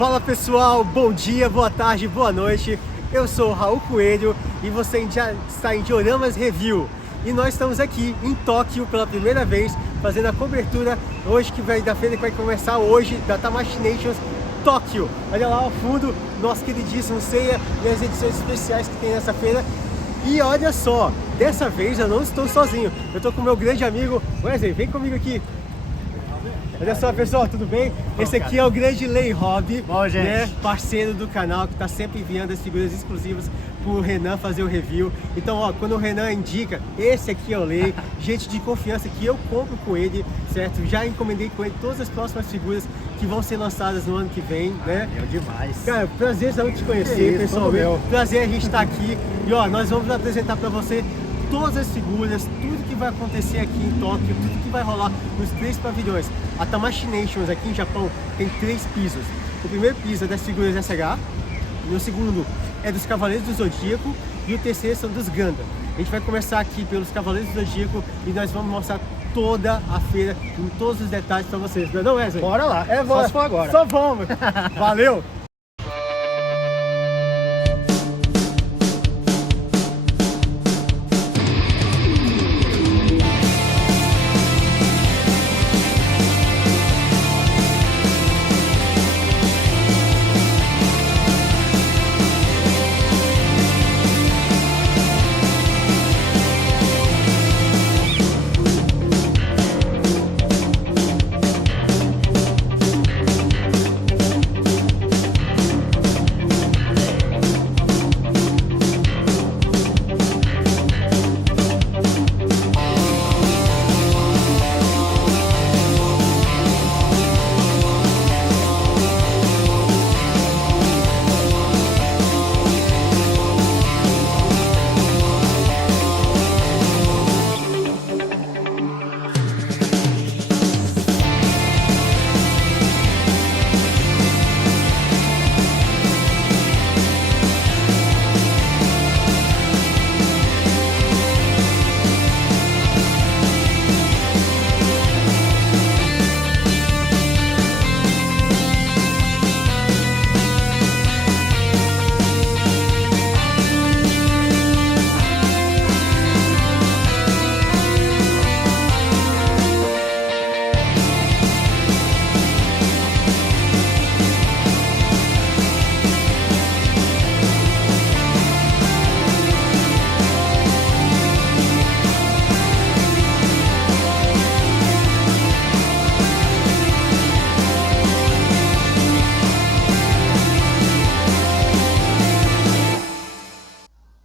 Fala pessoal, bom dia, boa tarde, boa noite. Eu sou o Raul Coelho e você já está em Dioramas Review. E nós estamos aqui em Tóquio pela primeira vez, fazendo a cobertura hoje da feira que vai começar hoje, da Tamashii Nations Tóquio. Olha lá ao fundo, nosso queridíssimo Seiya e as edições especiais que tem nessa feira. E olha só, dessa vez eu não estou sozinho, eu estou com o meu grande amigo Wesley, vem comigo aqui. Olha só pessoal, tudo bem? Esse aqui é o grande Lei Hobby, né? Parceiro do canal, que está sempre enviando as figuras exclusivas para o Renan fazer o review. Então, ó, quando o Renan indica, esse aqui é o Lei, gente de confiança que eu compro com ele, certo? Já encomendei com ele todas as próximas figuras que vão ser lançadas no ano que vem, né? Demais. Cara, prazer te conhecer, pessoalmente. Prazer a gente estar aqui. E ó, nós vamos apresentar para você todas as figuras, tudo que vai acontecer aqui em Tóquio, tudo que vai rolar nos 3 pavilhões. A Tamashii Nations aqui em Japão tem 3 pisos. O primeiro piso é das figuras SH, e o segundo é dos Cavaleiros do Zodíaco, e o terceiro são dos Gundam. A gente vai começar aqui pelos Cavaleiros do Zodíaco e nós vamos mostrar toda a feira com todos os detalhes para vocês. Não é não, Wesley? Bora lá, bora. só se for agora. Só vamos! Valeu!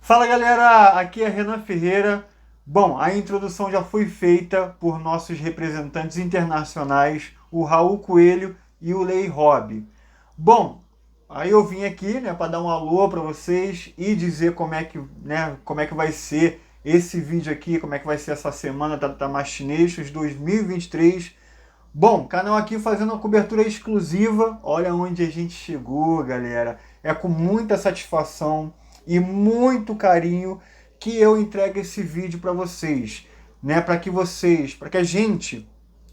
Fala galera, aqui é Renan Ferreira. Bom, a introdução já foi feita por nossos representantes internacionais, o Raul Coelho e o Lei Hobby. Bom, aí eu vim aqui, né, para dar um alô para vocês e dizer como é que vai ser esse vídeo aqui, como é que vai ser essa semana da Tamashii Nations 2023. Bom, canal aqui fazendo uma cobertura exclusiva. Olha onde a gente chegou, galera. É com muita satisfação e muito carinho que eu entrego esse vídeo para vocês, né? Para que a gente,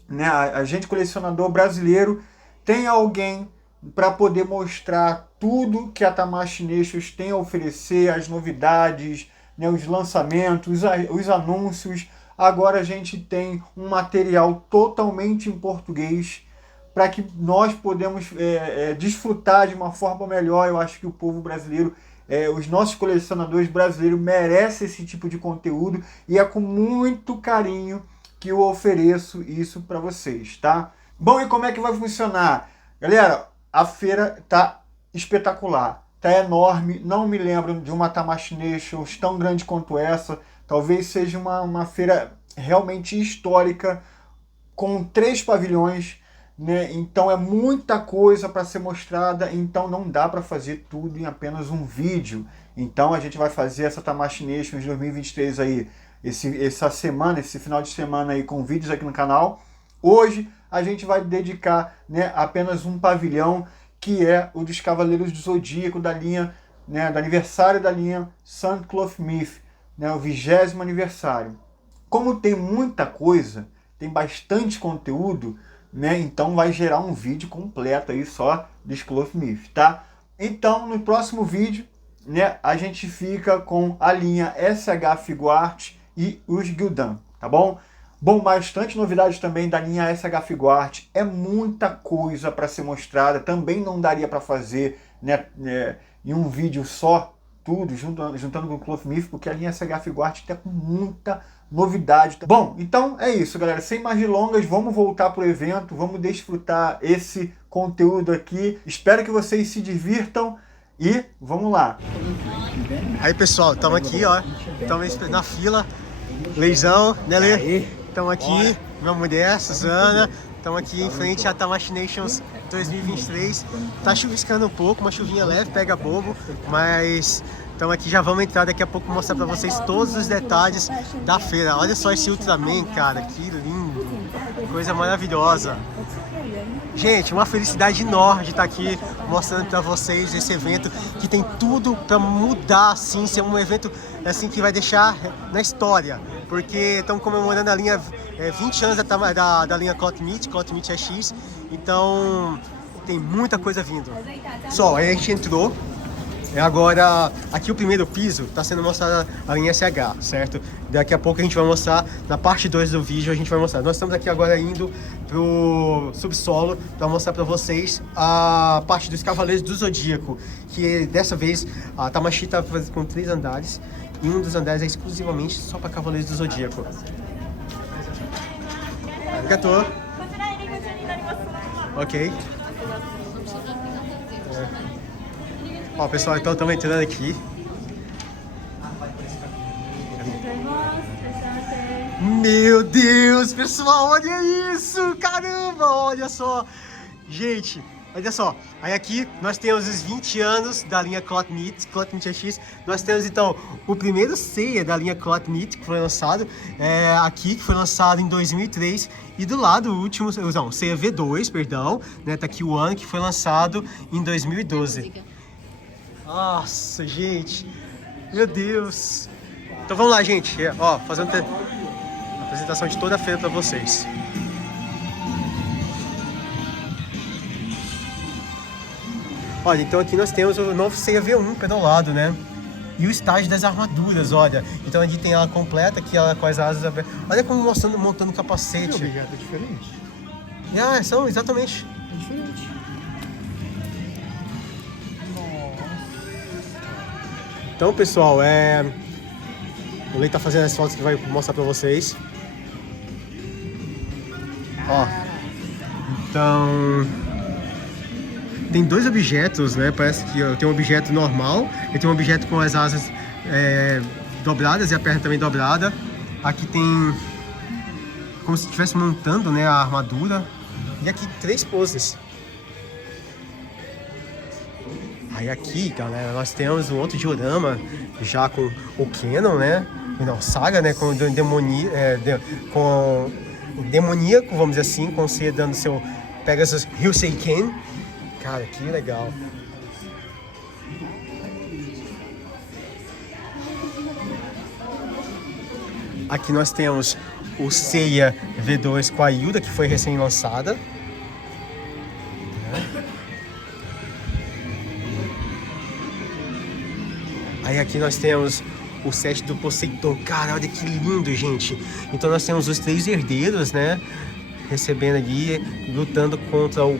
né, a gente colecionador brasileiro, tenha alguém para poder mostrar tudo que a Tamashii Nations tem a oferecer, as novidades, né, os lançamentos, os anúncios. Agora a gente tem um material totalmente em português para que nós podemos desfrutar de uma forma melhor. Eu acho que o povo brasileiro, os nossos colecionadores brasileiros merecem esse tipo de conteúdo e é com muito carinho que eu ofereço isso para vocês, tá? Bom, e como é que vai funcionar? Galera, a feira tá espetacular, tá enorme, não me lembro de uma Tamashii Nations tão grande quanto essa. Talvez seja uma feira realmente histórica, com 3 pavilhões, né? Então é muita coisa para ser mostrada, então não dá para fazer tudo em apenas um vídeo. Então a gente vai fazer essa Tamashii Nations 2023 aí, esse final de semana aí com vídeos aqui no canal. Hoje a gente vai dedicar, né, apenas um pavilhão, que é o dos Cavaleiros do Zodíaco da linha, né, do aniversário da linha Sandcloth Myth, né, o 20º aniversário. Como tem muita coisa, tem bastante conteúdo, né? Então vai gerar um vídeo completo aí só dos Cloth Myth, tá? Então no próximo vídeo, né, a gente fica com a linha SH Figuart e os Gildan, tá bom? Bom, bastante novidades também da linha SH Figuart, é muita coisa para ser mostrada, também não daria para fazer, né, em um vídeo só, tudo, juntando com o Cloth Myth, porque a linha SH Figuart está com muita novidade. Bom, então é isso, galera, sem mais delongas, vamos voltar pro evento, vamos desfrutar esse conteúdo aqui, espero que vocês se divirtam e vamos lá. Aí pessoal, estamos aqui, ó, estamos na fila, Leizão, né Lê? Estamos aqui, minha mulher, Suzana, estamos aqui em frente à Tamashii Nations 2023, tá chuviscando um pouco, uma chuvinha leve, pega bobo, mas estamos aqui, já vamos entrar daqui a pouco mostrar para vocês todos os detalhes da feira. Olha só esse Ultraman, cara, que lindo, coisa maravilhosa. Gente, uma felicidade enorme de estar aqui mostrando para vocês esse evento que tem tudo para mudar, assim, ser um evento assim que vai deixar na história, porque estamos comemorando a linha 20 anos da linha Cloth Myth EX, então tem muita coisa vindo. Só, aí a gente entrou. Agora, aqui o primeiro piso está sendo mostrado a linha SH, certo? Daqui a pouco a gente vai mostrar, na parte 2 do vídeo a gente vai mostrar. Nós estamos aqui agora indo pro subsolo para mostrar para vocês a parte dos Cavaleiros do Zodíaco, que dessa vez a Tamashii está com 3 andares e um dos andares é exclusivamente só para Cavaleiros do Zodíaco. Arigatou. Ok. Ó, pessoal, então estamos entrando aqui. Meu Deus, pessoal, olha isso! Caramba, olha só! Gente, olha só. Aí aqui nós temos os 20 anos da linha Cloth Myth EX. Nós temos então o primeiro Seiya da linha Cloth Myth que foi lançado aqui, que foi lançado em 2003. E do lado o último, não, Seiya V2, perdão, né? Tá aqui o ano que foi lançado em 2012. Nossa, gente, meu Deus. Então vamos lá, gente, ó, fazendo a apresentação de toda a feira para vocês. Olha, então aqui nós temos o novo Seiya V1 pedalado, né? E o estágio das armaduras, olha. Então aqui tem ela completa, aqui ela com as asas abertas. Olha como montando o capacete. O objeto é diferente. São, exatamente. É diferente. Então, pessoal, o Lei tá fazendo as fotos que vai mostrar pra vocês. Ó. Então, tem 2 objetos, né? Parece que tem um objeto normal e tem um objeto com as asas dobradas e a perna também dobrada. Aqui tem como se estivesse montando, né, a armadura. E aqui 3 poses. Aí aqui, galera, nós temos um outro diorama já com o Canon, né? Não, Saga, né? Com o demoníaco, vamos dizer assim, com você dando seu Pegasus Ryusei Ken. Cara, que legal. Aqui nós temos o Seiya V2 com a Hilda, que foi recém-lançada. Aí aqui nós temos o set do Poseidon. Cara, olha que lindo, gente. Então nós temos os 3 herdeiros, né? Recebendo ali, lutando contra o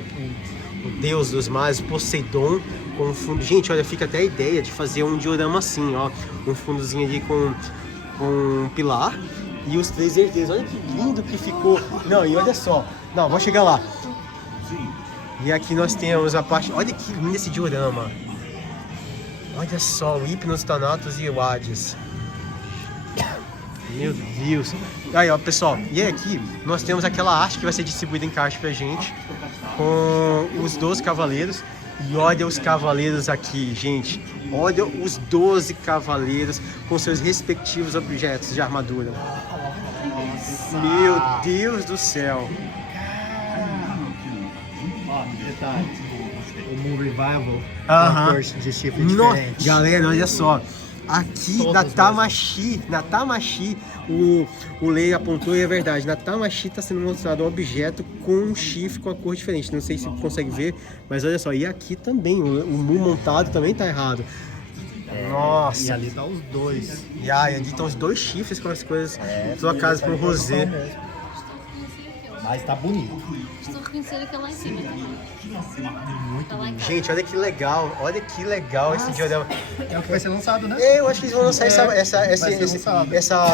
deus dos mares, Poseidon, com um fundo. Gente, olha, fica até a ideia de fazer um diorama assim, ó. Um fundozinho ali com um pilar. E os 3 herdeiros. Olha que lindo que ficou. Não, e olha só. Não, vou chegar lá. E aqui nós temos a parte... Olha que lindo esse diorama. Olha só, o Hypnos, Thanatos e o Hades. Meu Deus. Aí, ó, pessoal. E aqui nós temos aquela arte que vai ser distribuída em caixa pra gente. Com os 12 cavaleiros. E olha os cavaleiros aqui, gente. Olha os 12 cavaleiros com seus respectivos objetos de armadura. Meu Deus do céu. Ó, detalhe. O Moon Revival, Aham. de chifre diferente. Galera, olha só. Aqui Todos na Tamashi, o Lei apontou e é verdade. Na Tamashi está sendo mostrado um objeto com um chifre com a cor diferente. Não sei se você consegue ver, mas olha só. E aqui também, o Mu montado também tá errado. Nossa. E ali tá os dois. E ali estão os dois chifres com as coisas trocadas por rosé. Mas tá bonito. Estou reconhecendo aquele lá em cima também. Tá lá em casa. Gente, olha que legal esse diorama. É o que vai ser lançado, né? Eu acho que eles vão lançar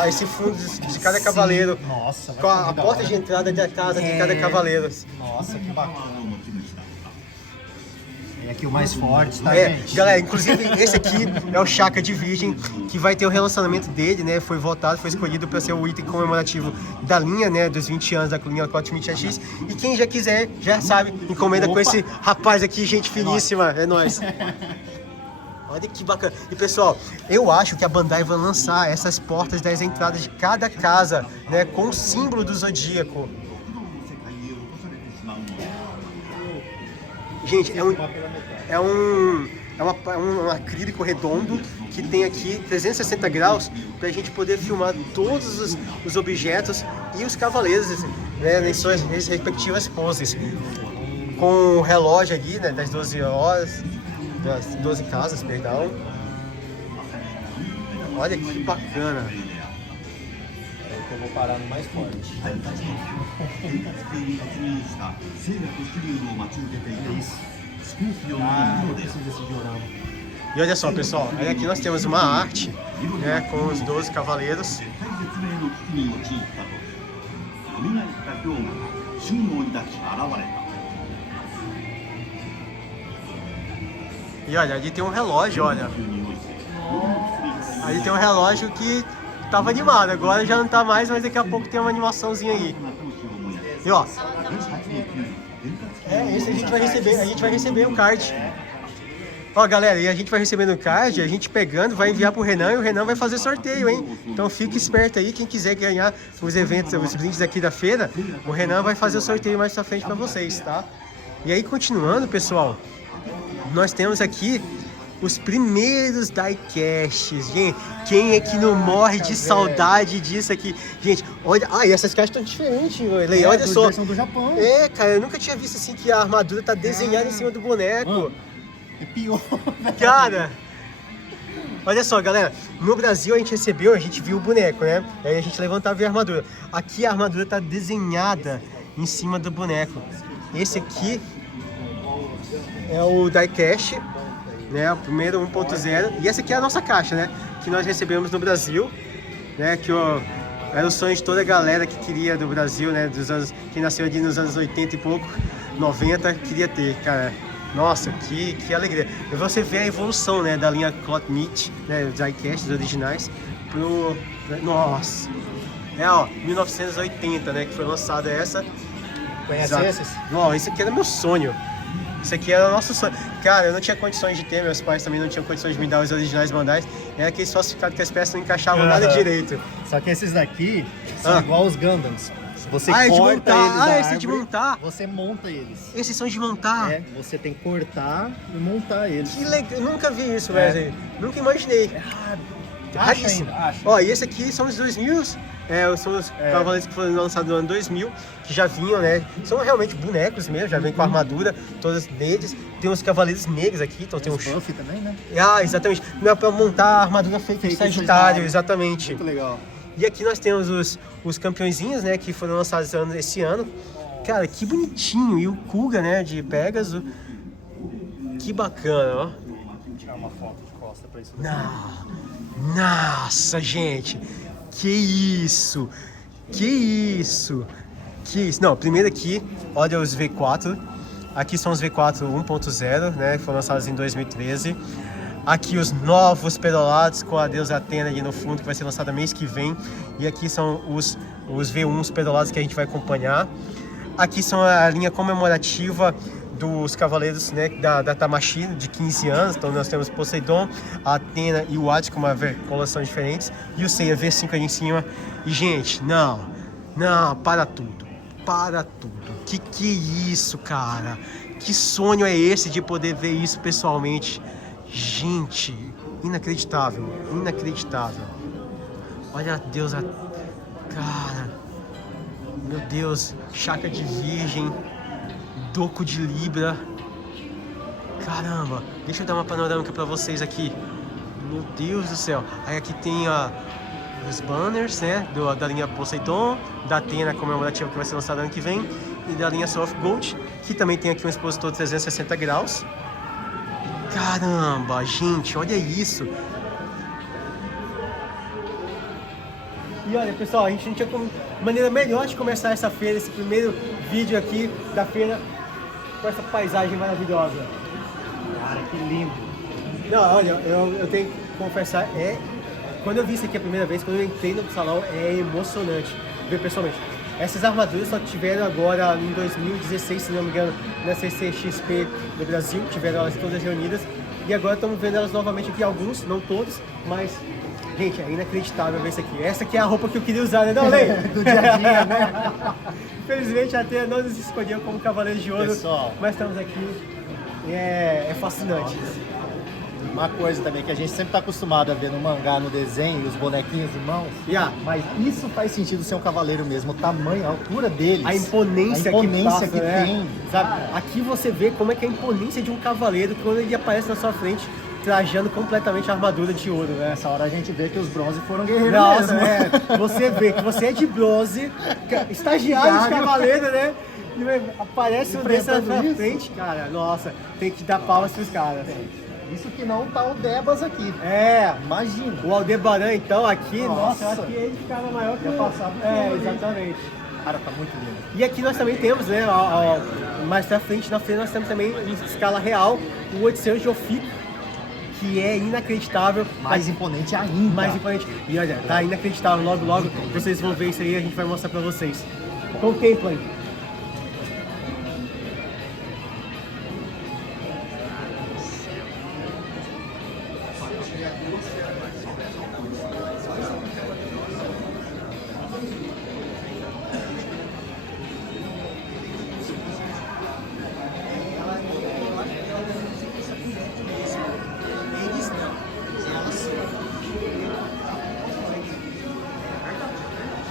esse fundo de cada cavaleiro. Nossa, vai Com ficar a legal, porta né? de entrada da casa de cada cavaleiro. Nossa, que bacana. E aqui o mais forte, tá, É, gente? galera, inclusive esse aqui é o Shaka de Virgem, que vai ter o relançamento dele, né? Foi votado, foi escolhido para ser o item comemorativo da linha, né? Dos 20 anos da linha 4000X. E quem já quiser, já sabe, encomenda com esse rapaz aqui, gente finíssima. É nóis. Olha que bacana. E pessoal, eu acho que a Bandai vai lançar essas portas das entradas de cada casa, né? Com o símbolo do Zodíaco. Gente, é um acrílico redondo que tem aqui 360 graus para a gente poder filmar todos os objetos e os cavaleiros, né, em suas respectivas poses. Com o relógio aqui, né, das 12 horas, das 12 casas, perdão. Olha que bacana. Eu vou parar no mais forte. Ah, eu preciso desse diorama. E olha só, pessoal, aí aqui nós temos uma arte, né, com os 12 cavaleiros. E olha, ali tem um relógio, olha. Ali tem um relógio que tava animado, agora já não tá mais, mas daqui a pouco tem uma animaçãozinha aí. E ó, esse a gente vai receber o card. Ó, galera, e a gente vai recebendo o card, a gente pegando, vai enviar pro Renan e o Renan vai fazer sorteio, hein? Então fique esperto aí, quem quiser ganhar os eventos, os brindes aqui da feira, o Renan vai fazer o sorteio mais pra frente pra vocês, tá? E aí, continuando, pessoal, nós temos aqui os primeiros diecasts. Gente, quem é que não morre de saudade disso aqui? Gente, olha... Ah, e essas caixas estão diferentes, Lei, olha só. Versão do Japão. É, cara, eu nunca tinha visto assim que a armadura tá desenhada em cima do boneco. É pior. Cara, olha só, galera, no Brasil a gente viu o boneco, né? Aí a gente levantava e via a armadura. Aqui a armadura tá desenhada em cima do boneco. Esse aqui é o diecast, né? O primeiro 1.0. E essa aqui é a nossa caixa, né? Que nós recebemos no Brasil, né? Que era o sonho de toda a galera que queria do Brasil, né? Dos anos, que nasceu ali nos anos 80 e pouco, 90, queria ter, cara. Nossa, que alegria. E você vê a evolução, né, da linha Cloth Meat, né, os diecasts originais, pro... Nossa! É, ó, 1980, né, que foi lançada essa. Conhece Exato. esses? Não, esse aqui era meu sonho. Isso aqui era o nosso sonho. Cara, eu não tinha condições de ter, meus pais também não tinham condições de me dar os originais Bandai. Era aqueles falsificados que as peças não encaixavam nada direito. Só que esses daqui são igual os Gundams. Você é de corta montar. eles da Esse é de árvore, montar. Você monta eles. Esses são de montar. É, você tem que cortar e montar eles. Que legal. Eu nunca vi isso, Wesley. Nunca imaginei. Raríssimo. Acha. Ó, e esse aqui são os 2000, são os cavaleiros que foram lançados no ano 2000, que já vinham, né? São realmente bonecos mesmo, já vem com a armadura, todas neles. Tem uns cavaleiros negros aqui, então tem uns... Buff também, né? Ah, exatamente. Não é pra montar a armadura feita de Sagitário, exatamente. Muito legal. E aqui nós temos os campeõezinhos, né, que foram lançados esse ano. Cara, que bonitinho. E o Kuga, né, de Pegasus. Que bacana, ó. Vou tirar uma foto de costa pra isso. Nossa, gente. Que isso. Que isso. Que isso. Não, primeiro aqui, olha os V4. Aqui são os V4 1.0, né, que foram lançados em 2013. Aqui os novos perolados com a deusa Atena ali no fundo, que vai ser lançada mês que vem. E aqui são os V1s perolados que a gente vai acompanhar. Aqui são a linha comemorativa dos cavaleiros, né, da Tamashi, de 15 anos. Então nós temos Poseidon, a Atena e o Hades com uma coloração diferentes. E o Seiya V5 ali em cima. E gente, não, para tudo. Para tudo. Que é isso, cara? Que sonho é esse de poder ver isso pessoalmente? Gente, inacreditável, inacreditável. Olha a deusa, cara, meu Deus, Chakra de Virgem, Doco de Libra, caramba, deixa eu dar uma panorâmica pra vocês aqui, meu Deus do céu. Aí aqui tem os banners, né, da linha Poseidon, da Athena comemorativa que vai ser lançada ano que vem, e da linha Soul of Gold, que também tem aqui um expositor 360 graus. Caramba, gente, olha isso. E olha, pessoal, a gente não tinha maneira melhor de começar essa feira, esse primeiro vídeo aqui da feira, com essa paisagem maravilhosa. Cara, que lindo. Não, olha, eu tenho que confessar, quando eu vi isso aqui a primeira vez, quando eu entrei no salão, é emocionante ver pessoalmente. Essas armaduras só tiveram agora em 2016, se não me engano, na CCXP do Brasil, tiveram elas todas reunidas. E agora estamos vendo elas novamente aqui, alguns, não todos, mas, gente, é inacreditável ver isso aqui. Essa aqui é a roupa que eu queria usar, né, não, Lei? Do dia a dia, né? Infelizmente, até não nos escolheu como Cavaleiros de Ouro, Pessoal, mas estamos aqui, é fascinante. uma coisa também que a gente sempre está acostumado a ver no mangá, no desenho, os bonequinhos em mãos. Mas isso faz sentido ser um cavaleiro mesmo, o tamanho, a altura deles. A imponência, que passa, né? tem. Sabe? Aqui você vê como é que é a imponência de um cavaleiro quando ele aparece na sua frente, trajando completamente a armadura de ouro, né? Nessa hora a gente vê que os bronze foram guerreiros Nossa, mesmo. você vê que você é de bronze, estagiário de cavaleiro, né? E aparece um desse na sua frente, cara. Nossa, tem que dar palmas pros caras. Isso que não tá o Debas aqui. Imagina. O Aldebaran, então, aqui, Nossa. eu acho que ele ficava maior que Ia o... passar pro filme, exatamente. Cara, tá muito lindo. E aqui nós também temos, né, mais pra frente, na feira nós temos também, em escala real, o 800 de Ofico, que é inacreditável. Mais imponente ainda. Mais imponente. E olha, tá inacreditável. Logo, logo, vocês vão ver isso aí, a gente vai mostrar pra vocês. Contemplem.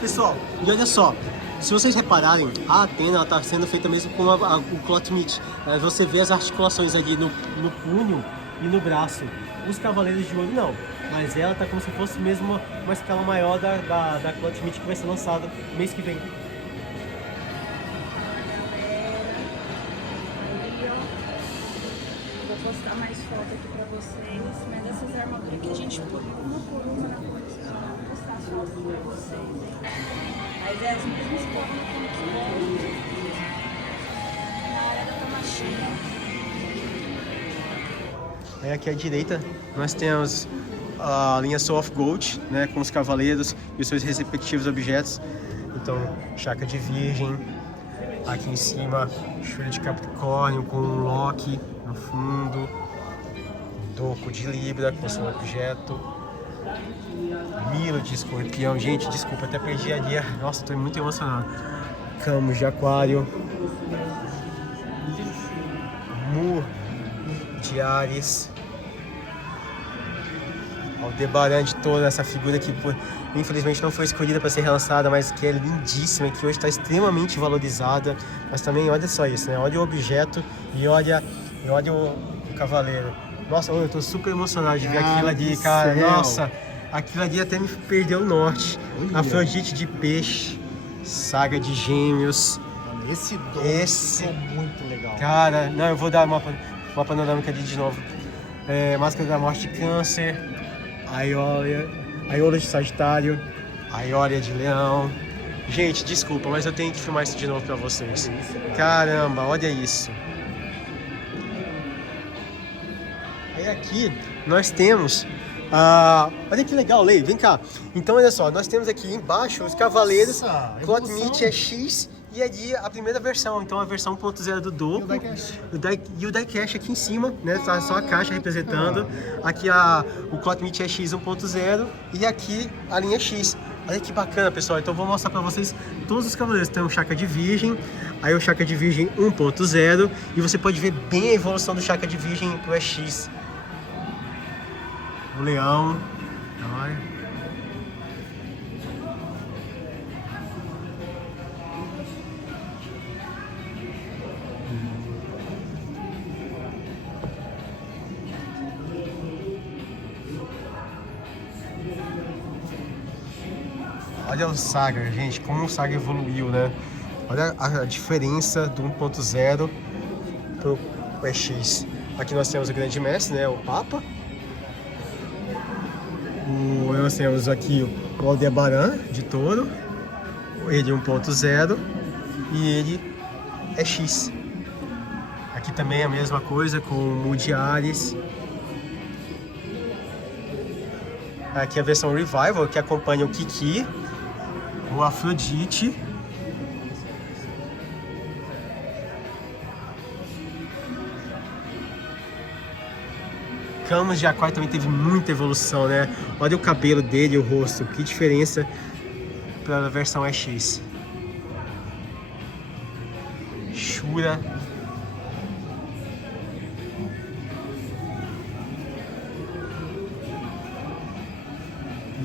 Pessoal, e olha só, se vocês repararem, a Athena está sendo feita mesmo com o cloth meat. Você vê as articulações ali no punho e no braço. Os Cavaleiros de Ouro não, mas ela está como se fosse mesmo uma escala maior da cloth meat que vai ser lançada mês que vem. Vou postar mais foto aqui pra vocês, mas dessas armaduras que a gente põe uma por uma na coleção, vou postar as fotos pra vocês, hein? Mas é as mesmas formas como que põe na área da Tamashii. Aí aqui à direita nós temos a linha Soul of Gold, né, com os cavaleiros e os seus respectivos objetos. Então, Chakra de Virgem, aqui em cima, Chulha de Capricórnio com um Loki no fundo, Doco de Libra com seu objeto, Milo de Escorpião, gente, desculpa, até perdi ali, nossa, tô muito emocionado. Camus de Aquário, Mu de Ares, Aldebaran de toda essa figura que infelizmente não foi escolhida para ser relançada, mas que é lindíssima, que hoje está extremamente valorizada. Mas também olha só isso, né? Olha o objeto e olha o cavaleiro. Nossa, eu tô super emocionado de ver aquilo ali, cara. Nossa, aquilo ali até me perdeu o norte. Afrodite de peixe, Saga de Gêmeos. Esse é muito legal. Cara, não, eu vou dar uma panorâmica ali de novo. Máscara da Morte de Câncer, Aiola de Sagitário, Aioria de Leão. Gente, desculpa, mas eu tenho que filmar isso de novo pra vocês. Caramba, olha isso. Aí aqui nós temos... olha que legal, Lei, vem cá. Então olha só, nós temos aqui embaixo os Cavaleiros, Cloth Meat é X e ali a primeira versão, então a versão 1.0 do Doco. E o diecast aqui em cima, né? Tá só a caixa representando. Aqui o Cloth Meat é X 1.0 e aqui a linha X. Olha que bacana, pessoal. Então eu vou mostrar pra vocês todos os cavaleiros. Tem o Chakra de Virgem, aí o Chakra de Virgem 1.0 e você pode ver bem a evolução do Chakra de Virgem pro EX. o leão. Olha. Olha o Saga, gente, como o Saga evoluiu, né? Olha a diferença do 1.0 pro EX. Aqui nós temos o grande mestre, né? O Papa. Nós temos aqui o Aldebaran de touro. Ele 1.0 e ele é X. Aqui também é a mesma coisa com o Mudiares. Aqui a versão Revival, que acompanha o Kiki, o Afrodite. Camus de Aquário também teve muita evolução, né? Olha o cabelo dele e o rosto, que diferença para a versão EX. Shura.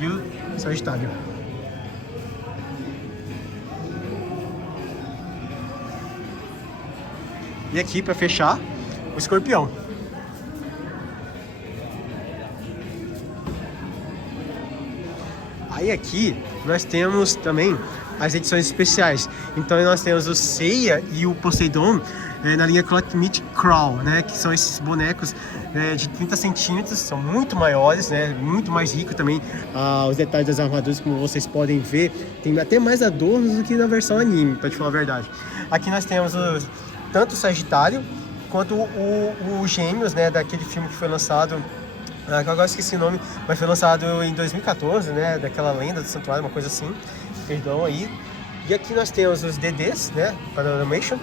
E o Sagitário. E aqui, para fechar, o Escorpião. Aí aqui nós temos também as edições especiais. Então nós temos o Seiya e o Poseidon na linha Cloth Meat Crawl, né? Que são esses bonecos de 30 centímetros, são muito maiores, né? Muito mais rico também. Os detalhes das armaduras, como vocês podem ver, tem até mais adornos do que na versão anime, pra te falar a verdade. Aqui nós temos tanto o Sagitário quanto o Gêmeos, né? Daquele filme que foi lançado. Agora esqueci o nome, mas foi lançado em 2014, né? Daquela lenda do santuário, uma coisa assim. Perdão aí. E aqui nós temos os DDs, né? Panoramation.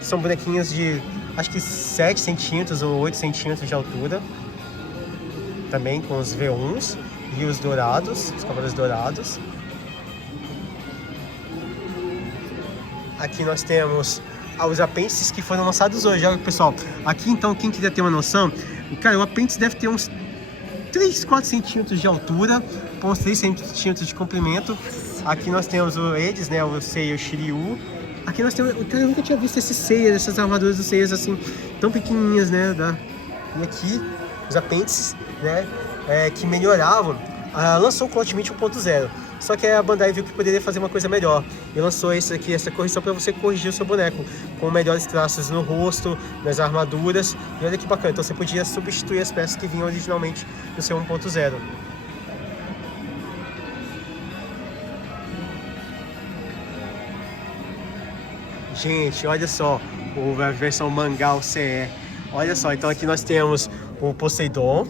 São bonequinhos de acho que 7 centímetros ou 8 centímetros de altura. Também com os V1s e os dourados, os cavaleiros dourados. Aqui nós temos os apêndices que foram lançados hoje, olha pessoal. Aqui então, quem quiser ter uma noção, cara, o apêndice deve ter uns 3, 4 centímetros de altura, com uns 3 centímetros de comprimento. Aqui nós temos eles, né, o Seiya e o Shiryu. Aqui nós temos, cara, eu nunca tinha visto esses Seiya, essas armaduras dos Seiyas assim, tão pequenininhas, né, E aqui, os apêndices, né, que melhoravam. Lançou o Cloth Meat 1.0. Só que a Bandai viu que poderia fazer uma coisa melhor e lançou essa correção para você corrigir o seu boneco com melhores traços no rosto, nas armaduras. E olha que bacana, então você podia substituir as peças que vinham originalmente no seu 1.0. Gente, olha só, a versão mangá CE. Olha só, então aqui nós temos o Poseidon.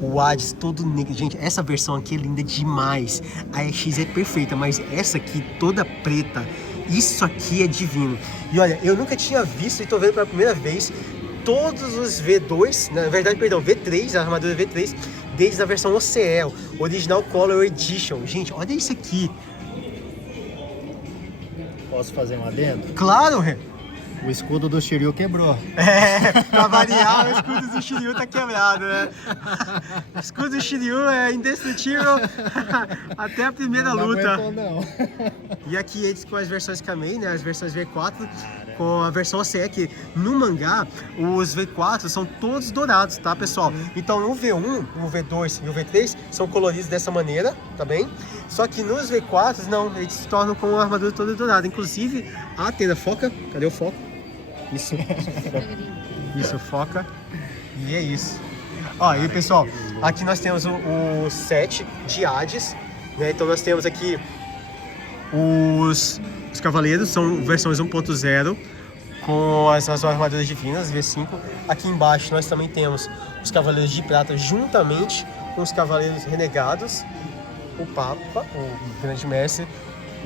O Hades todo negro. Gente, essa versão aqui é linda demais. A EX é perfeita, mas essa aqui toda preta, isso aqui é divino. E olha, eu nunca tinha visto e tô vendo pela primeira vez todos os V2, na verdade, perdão, V3, a armadura V3, desde a versão OCE, Original Color Edition. Gente, olha isso aqui. Posso fazer um adendo? Claro! O escudo do Shiryu quebrou. Pra variar, o escudo do Shiryu tá quebrado, né? O escudo do Shiryu é indestrutível até a primeira luta. Não. E aqui eles com as versões Kamei, né? As versões V4, com a versão OCE, que no mangá, os V4 são todos dourados, tá, pessoal? Então o V1, o V2 e o V3 são coloridos dessa maneira, tá bem? Só que nos V4, não, eles se tornam com a armadura toda dourada. Inclusive, a tenda foca, cadê o foco? Isso, isso, foca. E é isso. Ó, e pessoal, aqui nós temos o set de Hades, né? Então nós temos aqui os cavaleiros, são versões 1.0 com as armaduras divinas, V5. Aqui embaixo nós também temos os cavaleiros de prata juntamente com os cavaleiros renegados, o Papa, o grande mestre,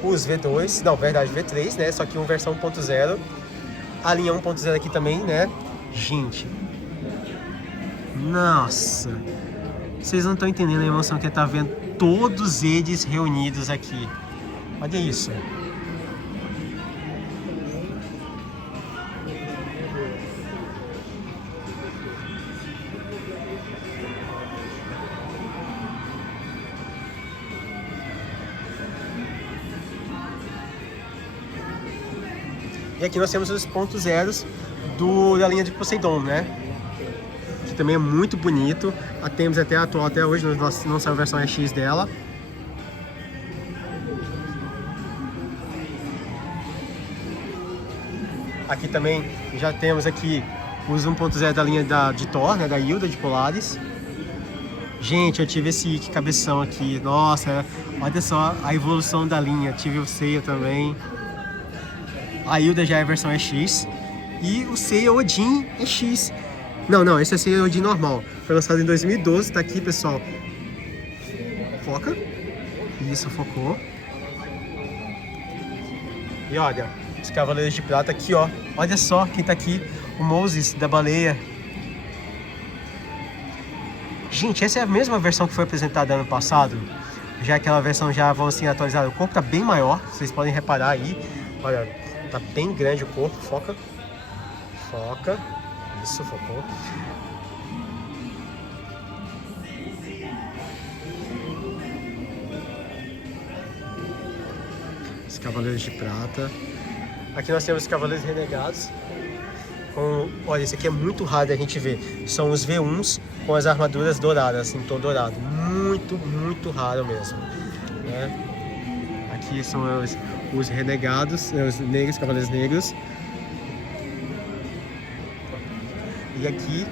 os V2, não, verdade, V3, né? Só que uma versão 1.0. A linha 1.0 aqui também, né? Gente, nossa, vocês não estão entendendo a emoção que tá vendo todos eles reunidos aqui. Olha isso. E aqui nós temos os pontos zeros da linha de Poseidon, né? Que também é muito bonito. Temos até a atual, até hoje, não saiu a versão EX dela. Aqui também já temos aqui os 1.0 da linha de Thor, né? Da Hilda de Polaris. Gente, eu tive esse cabeção aqui. Nossa, olha só a evolução da linha. Tive o Seiya também. A Hilda já é a versão EX. E o Seiya Odin EX. Não, esse é o Seiya Odin normal. Foi lançado em 2012, tá aqui, pessoal. Foca. Isso, focou. E olha, os Cavaleiros de Prata aqui, ó. Olha só quem tá aqui. O Moses da baleia. Gente, essa é a mesma versão que foi apresentada ano passado. Já aquela versão já vão assim atualizada. O corpo tá bem maior, vocês podem reparar aí. Olha, tá bem grande o corpo. Foca. Foca. Isso, focou. Os Cavaleiros de Prata. Aqui nós temos os Cavaleiros Renegados. Olha, esse aqui é muito raro a gente ver. São os V1s com as armaduras douradas, em tom dourado. Muito, muito raro mesmo, né? Aqui são os Renegados, os negros, Cavaleiros Negros. E aqui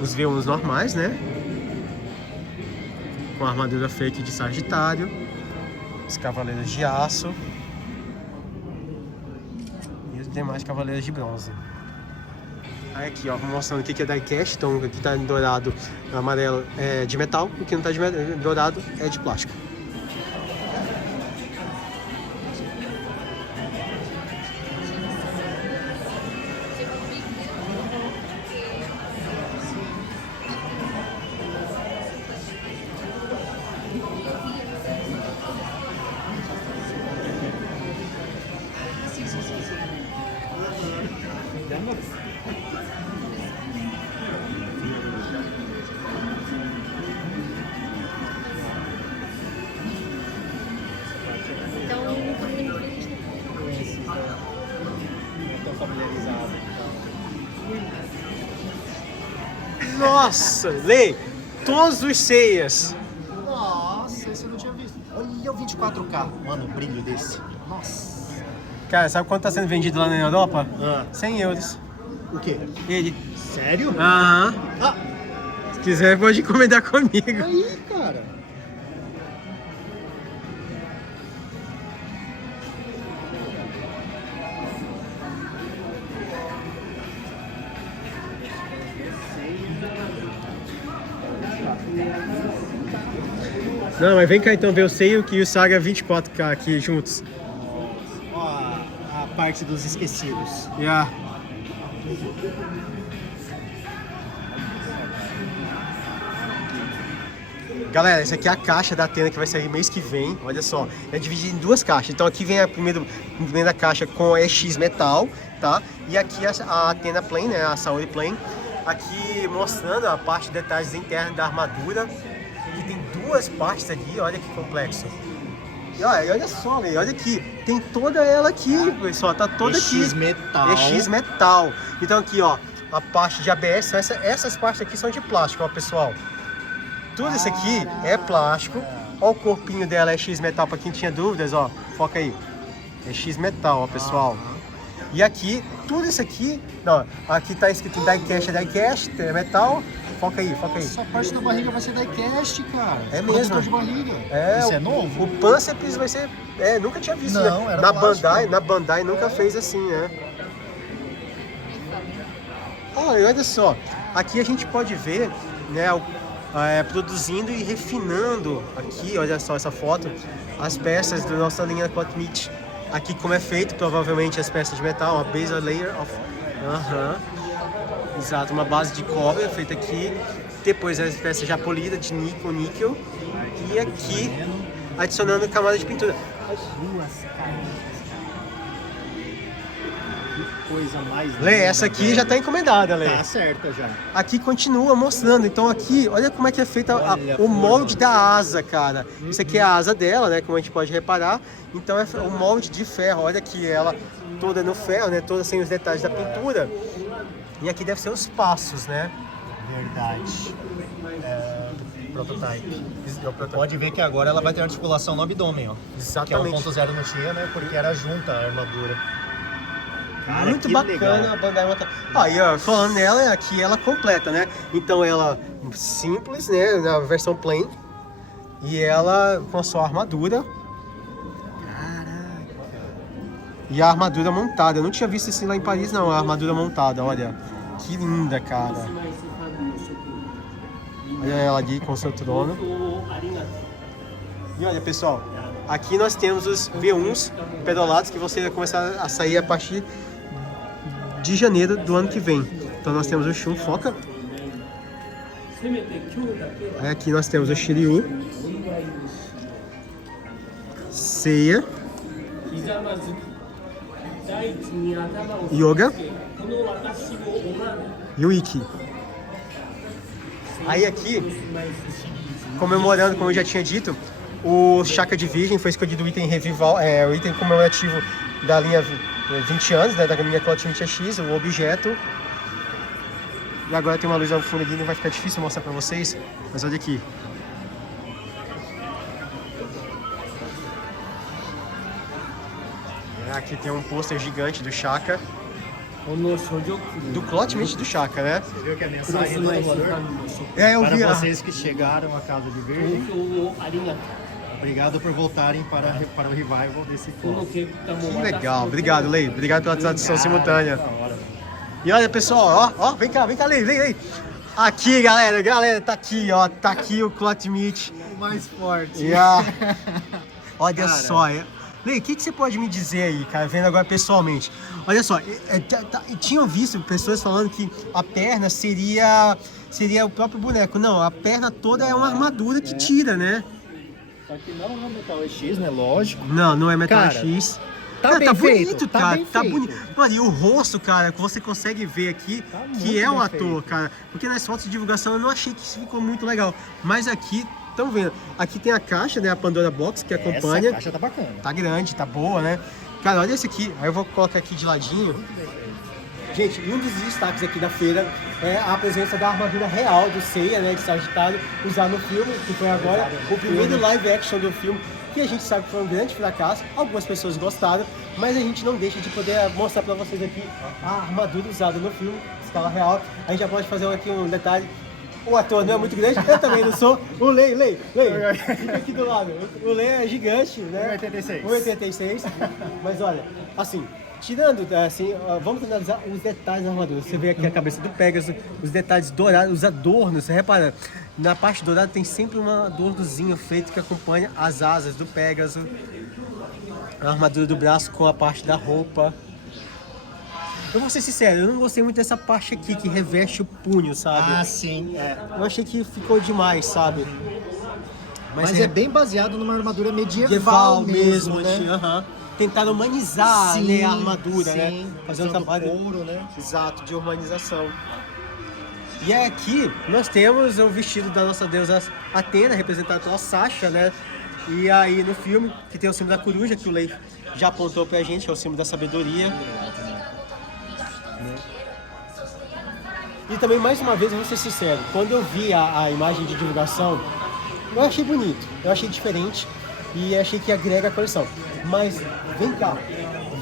os V1s normais, né? Com a armadura fake de Sagitário. Os Cavaleiros de Aço. E os demais Cavaleiros de Bronze. Aí aqui, ó, mostrando o que é diecast. Então aqui tá em dourado, amarelo é de metal. O que não tá de dourado é de plástico. Nossa, Lê, todos os Seias. Nossa, esse eu não tinha visto. Olha o 24K. Mano, o brilho desse. Nossa. Cara, sabe quanto tá sendo vendido lá na Europa? 100 euros. O quê? Ele. Sério? Aham. Se quiser, pode encomendar comigo. Aí, cara. Não, mas vem cá então ver o Seiya e o Saga 24K aqui juntos. Ó, a parte dos esquecidos. Yeah. Galera, essa aqui é a caixa da Athena que vai sair mês que vem. Olha só, é dividida em duas caixas. Então aqui vem a primeira caixa com a EX Metal, tá? E aqui a Athena Plain, né? A Saori Plain. Aqui mostrando a parte de detalhes internos da armadura. E tem duas partes ali, olha que complexo. E olha só, olha aqui, tem toda ela aqui, pessoal, tá toda aqui. EX Metal. EX Metal. Então aqui, ó, a parte de ABS, essas partes aqui são de plástico, ó, pessoal. Tudo isso aqui é plástico. Ó o corpinho dela, é EX Metal, pra quem tinha dúvidas, ó, foca aí. É EX Metal, ó, pessoal. E aqui, tudo isso aqui, não, aqui tá escrito diecast, é metal. Foca aí, foca aí. Essa parte da barriga vai ser diecast, cara. É mesmo. De barriga. Isso é novo? O Panceps vai ser... nunca tinha visto, não, né? Era plástico. Na Bandai nunca fez assim, né? Olha só. Aqui a gente pode ver, né? Produzindo e refinando aqui, olha só essa foto, as peças da nossa linha Cotmit. Aqui como é feito, provavelmente as peças de metal, a base layer of... Exato, uma base de cobre feita aqui, depois as peças já polidas de níquel, e aqui adicionando camada de pintura. As duas caixas, que coisa mais linda. Lê, essa aqui já está encomendada, Lê. Tá certa já. Aqui continua mostrando, então aqui, olha como é que é feita o molde da asa, cara. Isso aqui é a asa dela, né, como a gente pode reparar. Então é o molde de ferro, olha aqui ela toda no ferro, né? Toda sem os detalhes da pintura. E aqui deve ser os passos, né? Verdade. Prototype. Pode ver que agora ela vai ter articulação no abdômen, ó. Exatamente. Que é 1.0 não tinha, né? Porque era junta a armadura. Cara, Muito que bacana legal. a Bandai Montar. E ó, falando nela, aqui ela completa, né? Então ela simples, né? Na versão plain. E ela com a sua armadura. Caraca. E a armadura montada. Eu não tinha visto isso lá em Paris, não. A armadura montada, olha. Que linda, cara. Olha ela ali com o seu trono. E olha, pessoal. Aqui nós temos os V1s pedalados que você vai começar a sair a partir de janeiro do ano que vem. Então nós temos o Shun Foca. Aí aqui nós temos o Shiryu, Seiya, Yoga e o Ikki. Aí aqui, comemorando, como eu já tinha dito, o Chakra de Virgem foi escolhido o item revival, o item comemorativo da linha 20 anos, né, da linha Clotilde X, o objeto. E agora tem uma luz ao fundo aqui, não vai ficar difícil mostrar pra vocês, mas olha aqui. Aqui tem um pôster gigante do Chakra. Do Clotilde do Chakra, né? Você viu que a mensagem do dublador? Eu vi. Para vocês que chegaram à Casa de Virgem, obrigado por voltarem para o revival desse filme. Que legal, obrigado, Lei. Obrigado pela tradução simultânea. E olha, pessoal, ó, vem cá, Lei. Aqui, galera, tá aqui, ó, tá aqui o Clotilde. O mais forte. Olha Cara. só, Lei, o que você pode me dizer aí, cara, vendo agora pessoalmente? Olha só, tinham visto pessoas falando que a perna seria o próprio boneco. Não, a perna toda é uma armadura que tira, né? Só que não é Metal X, né? Lógico. Não é Metal Cara, X. Tá Cara, bem feito, bonito, tá cara. bem Tá feito. bonito. Mano, e o rosto, cara, que você consegue ver aqui, Tá que muito é um bem ator, feito. cara. Porque nas fotos de divulgação eu não achei que isso ficou muito legal. Mas aqui, estão vendo? Aqui tem a caixa, né? A Pandora Box que acompanha. Essa caixa tá bacana. Tá grande, tá boa, né? Cara, olha esse aqui. Aí eu vou colocar aqui de ladinho. Gente, um dos destaques aqui da feira é a presença da armadura real do Seiya, né? De Sagitário, usado no filme, que foi agora o primeiro live action do filme. Que a gente sabe que foi um grande fracasso, algumas pessoas gostaram, mas a gente não deixa de poder mostrar pra vocês aqui a armadura usada no filme, escala real. A gente já pode fazer aqui um detalhe, o ator não é muito grande, eu também não sou. O Lei, fica aqui do lado. O Lei é gigante, né? 1,86. 1,86, mas olha, assim, tirando, assim, vamos analisar os detalhes da armadura. Você vê aqui a cabeça do Pegasus, os detalhes dourados, os adornos, você repara, na parte dourada tem sempre um adornozinho feito que acompanha as asas do Pegasus, a armadura do braço com a parte da roupa. Eu vou ser sincero, eu não gostei muito dessa parte aqui que reveste o punho, sabe? Ah, sim. Eu achei que ficou demais, sabe? Mas é bem baseado numa armadura medieval medieval mesmo, né? aham. Tentaram humanizar, Sim, né, a armadura, sim. né? Fazer um Usando trabalho couro, né? exato de humanização. E aqui nós temos o vestido da nossa deusa Atena, representada pela Sasha, né? E aí no filme, que tem o símbolo da coruja, que o Lei já apontou pra gente, que é o símbolo da sabedoria. E também, mais uma vez, eu vou ser sincero, quando eu vi a imagem de divulgação, eu achei bonito, eu achei diferente e achei que agrega a coleção. Mas, vem cá,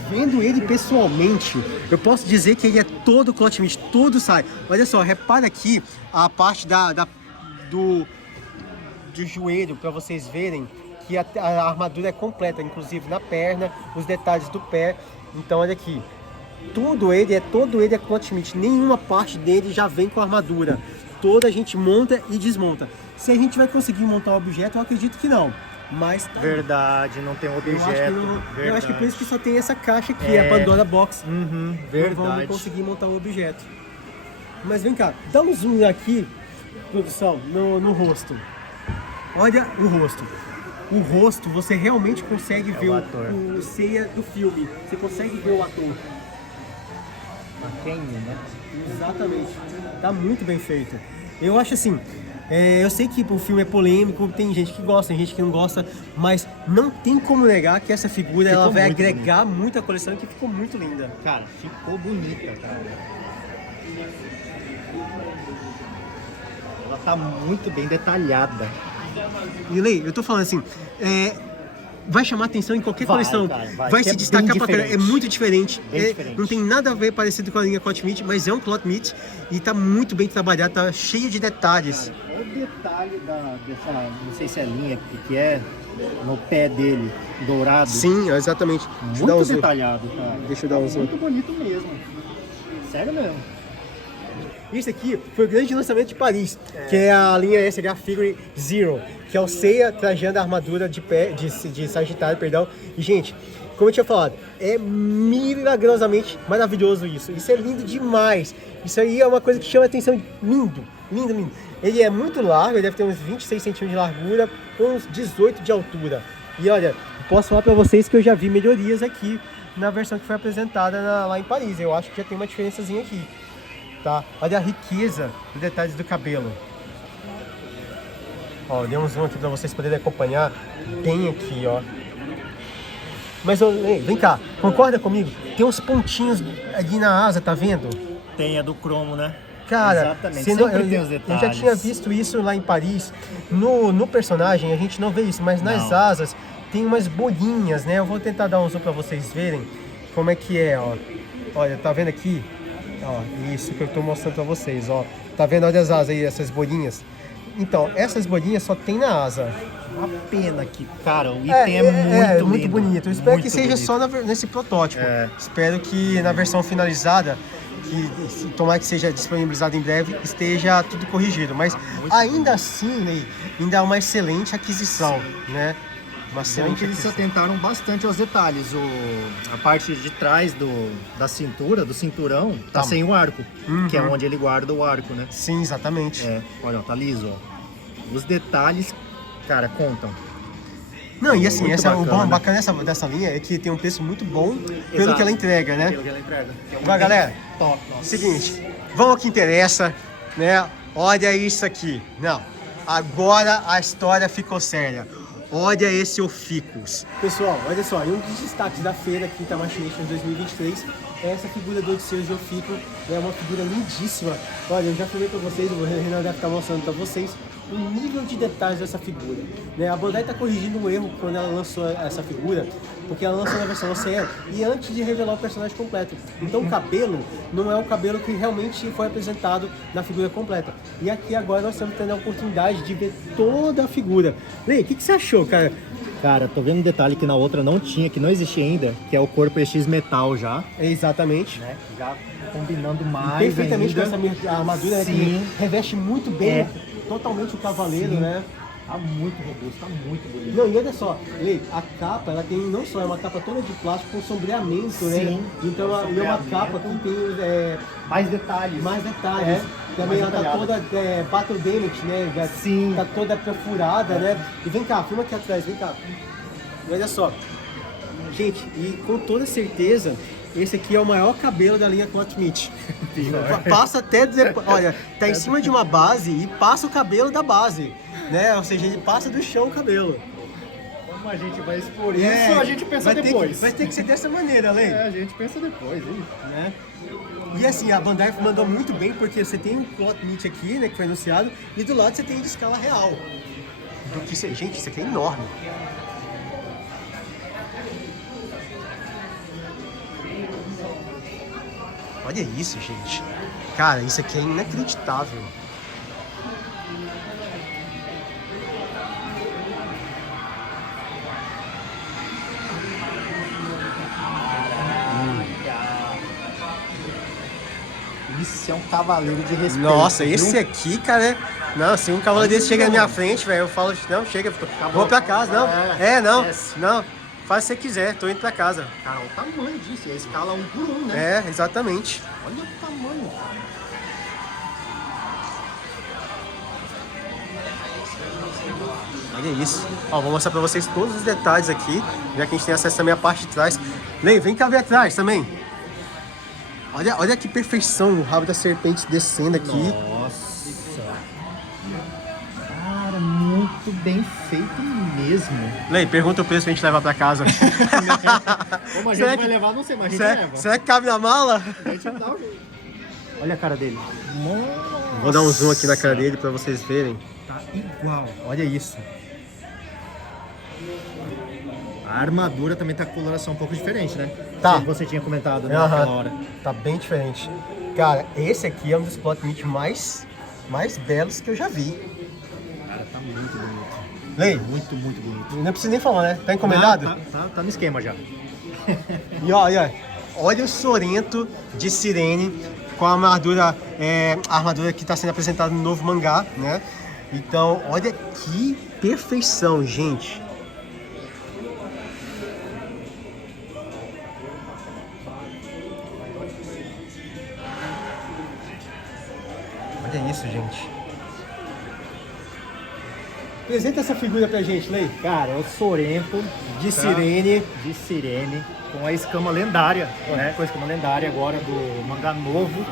vendo ele pessoalmente, eu posso dizer que ele é todo Clotilde, tudo sai. Olha só, repara aqui a parte do joelho, para vocês verem que a armadura é completa, inclusive na perna, os detalhes do pé. Então, olha aqui. Todo ele é Clotilde, nenhuma parte dele já vem com armadura. Toda a gente monta e desmonta. Se a gente vai conseguir montar o objeto, eu acredito que não. Mas Verdade, não tem um objeto. eu acho que por isso que só tem essa caixa aqui, a Pandora Box. Uhum, Não verdade. vamos conseguir montar o objeto. Mas vem cá, dá um zoom aqui, produção, no rosto. Olha o rosto. O rosto, você realmente consegue ver o Seiya do filme. Você consegue ver o ator. Né? Exatamente. Tá muito bem feito. Eu acho assim, Eu sei que o filme é polêmico, tem gente que gosta, tem gente que não gosta, mas não tem como negar que essa figura ela vai agregar muito à coleção e que ficou muito linda. Cara, ficou bonita, cara. Ela tá muito bem detalhada. E Lei, eu tô falando assim, vai chamar atenção em qualquer Vai, coleção, cara, vai. vai Que se é destacar bem pra caramba, é diferente. muito diferente, Bem diferente. Não tem nada a ver parecido com a linha Cloth Meat, mas é um Cloth Meat e tá muito bem trabalhado, tá cheio de detalhes. Olha o detalhe dessa, não sei se é linha, que é no pé dele, dourado. Sim, exatamente. Deixa eu dar um Muito zoom. detalhado, cara. Deixa eu dar um zoom. Muito bonito mesmo. Sério mesmo. Isso aqui foi o grande lançamento de Paris, que é a linha SH Figure Zero, que é o Seiya trajando a armadura de Sagitário, perdão. E, gente, como eu tinha falado, é milagrosamente maravilhoso isso. Isso é lindo demais. Isso aí é uma coisa que chama a atenção. Lindo, lindo, lindo. Ele é muito largo, ele deve ter uns 26 centímetros de largura, uns 18 de altura. E olha, posso falar pra vocês que eu já vi melhorias aqui na versão que foi apresentada lá em Paris. Eu acho que já tem uma diferençazinha aqui. Tá? Olha a riqueza dos detalhes do cabelo. Ó, dei um zoom aqui para vocês poderem acompanhar bem aqui, ó. Mas vem cá, concorda comigo? Tem uns pontinhos ali na asa, tá vendo? Tem a do cromo, né? Cara, exatamente. você não- Sempre tem os eu detalhes. já tinha visto isso lá em Paris. No personagem a gente não vê isso, mas nas Não. asas tem umas bolinhas, né? Eu vou tentar dar um zoom para vocês verem como é que é, ó. Olha, tá vendo aqui? Ó, isso que eu tô mostrando pra vocês, ó. Tá vendo? Olha as asas aí, essas bolinhas. Então, essas bolinhas só tem na asa. Uma pena que, cara, o item é muito lindo. bonito. Eu espero Muito que seja bonito. só nesse protótipo. É. Espero que na versão finalizada, que tomara que seja disponibilizado em breve, esteja tudo corrigido. Mas ainda assim, Ney, ainda é uma excelente aquisição, né? Uma Bom excelente que eles se aquisição. atentaram bastante aos detalhes. A parte de trás da cintura, do cinturão, tá sem o arco, que é onde ele guarda o arco, né? Sim, exatamente. Olha, ó, tá liso, ó. Os detalhes, cara, contam. Não, e assim, Muito o bom, bacana. bacana dessa linha é que tem um preço muito bom pelo Exato. que ela entrega, né? Pelo que ela entrega. Que é um Agora, galera, top, nossa. seguinte, vamos ao que interessa, né? Olha isso aqui. Não, agora a história ficou séria. Olha esse Oficus. Pessoal, olha só, e um dos destaques da feira aqui em Tamashii 2023 é essa figura do Odisseus de Ofico. É uma figura lindíssima. Olha, eu já falei pra vocês, o Renan deve estar mostrando pra vocês o nível de detalhes dessa figura, né? A Bandai está corrigindo um erro quando ela lançou essa figura, porque ela lançou na versão Oceano e antes de revelar o personagem completo. Então o cabelo não é o cabelo que realmente foi apresentado na figura completa. E aqui agora nós estamos tendo a oportunidade de ver toda a figura. Lei, o que você achou, cara? Cara, tô vendo um detalhe que na outra não tinha, que não existia ainda, que é o corpo EX metal já, Exatamente. né? Já combinando mais Perfeitamente ainda. com essa armadura, né, Sim. que reveste muito bem É. totalmente o cavaleiro, Sim. né? Tá muito robusto, tá muito bonito. Não, e olha só, Lei, a capa, ela tem não só, é uma capa toda de plástico com sombreamento, né? Sim, Então, com e é uma sombreamento. capa que tem Mais detalhes. mais detalhes. É, Também ela mais tá detalhada. toda battle damage, né? Já Sim. tá toda perfurada, né? E vem cá, filma aqui atrás, vem cá. E olha só. Gente, e com toda certeza, esse aqui é o maior cabelo da linha Cloth Meat. Passa até, olha, tá em cima de uma base e passa o cabelo da base, né? Ou seja, ele passa do chão o cabelo. Como a gente vai expor isso, É, a gente pensa vai ter depois. vai ter que ser dessa maneira, Lei. A gente pensa depois, hein? Né? E assim, a Bandai mandou muito bem, porque você tem um Cloth Meat aqui, né, que foi anunciado, e do lado você tem de escala real. Gente, isso aqui é enorme. Olha isso, gente. Cara, isso aqui é inacreditável. Isso é um cavaleiro de respeito. Nossa, viu? esse aqui, cara, não, se um cavalo desse chega na minha frente, velho, eu falo, não, chega, vou pra casa, não. Não, esquece. não, faz o que você quiser, tô indo pra casa. Cara, o tamanho disso, é a escala 1 por 1, né? É, exatamente. Olha o tamanho, cara. Olha isso. Ó, vou mostrar pra vocês todos os detalhes aqui, já que a gente tem acesso também à parte de trás. Lei, vem cá ver atrás também. Olha que perfeição o rabo da serpente descendo aqui. Nossa. bem feito mesmo. Lei, pergunta o preço pra gente levar pra casa. Como a gente Será vai que- levar, não sei, mas a gente leva. Será que cabe na mala? A gente dá o jeito. Olha a cara dele. Nossa. Vou dar um zoom aqui na cara dele pra vocês verem. Tá igual. Olha isso. A armadura também tá com coloração um pouco diferente, né? Tá. Que você tinha comentado, né, Aham. naquela hora. Tá bem diferente. Cara, esse aqui é um dos plot meat mais belos que eu já vi. Cara, tá muito bonito. Lei, Muito, muito bonito. não precisa nem falar, né? Tá encomendado? Tá no esquema já. E olha o Sorento de Sirene com a armadura que está sendo apresentada no novo mangá, né? Então, olha que perfeição, gente. Olha isso, gente. Apresenta essa figura pra gente, Lei. Cara, é o Sorento De Sirene. de Sirene com a escama lendária, né? Com a escama lendária agora do mangá novo.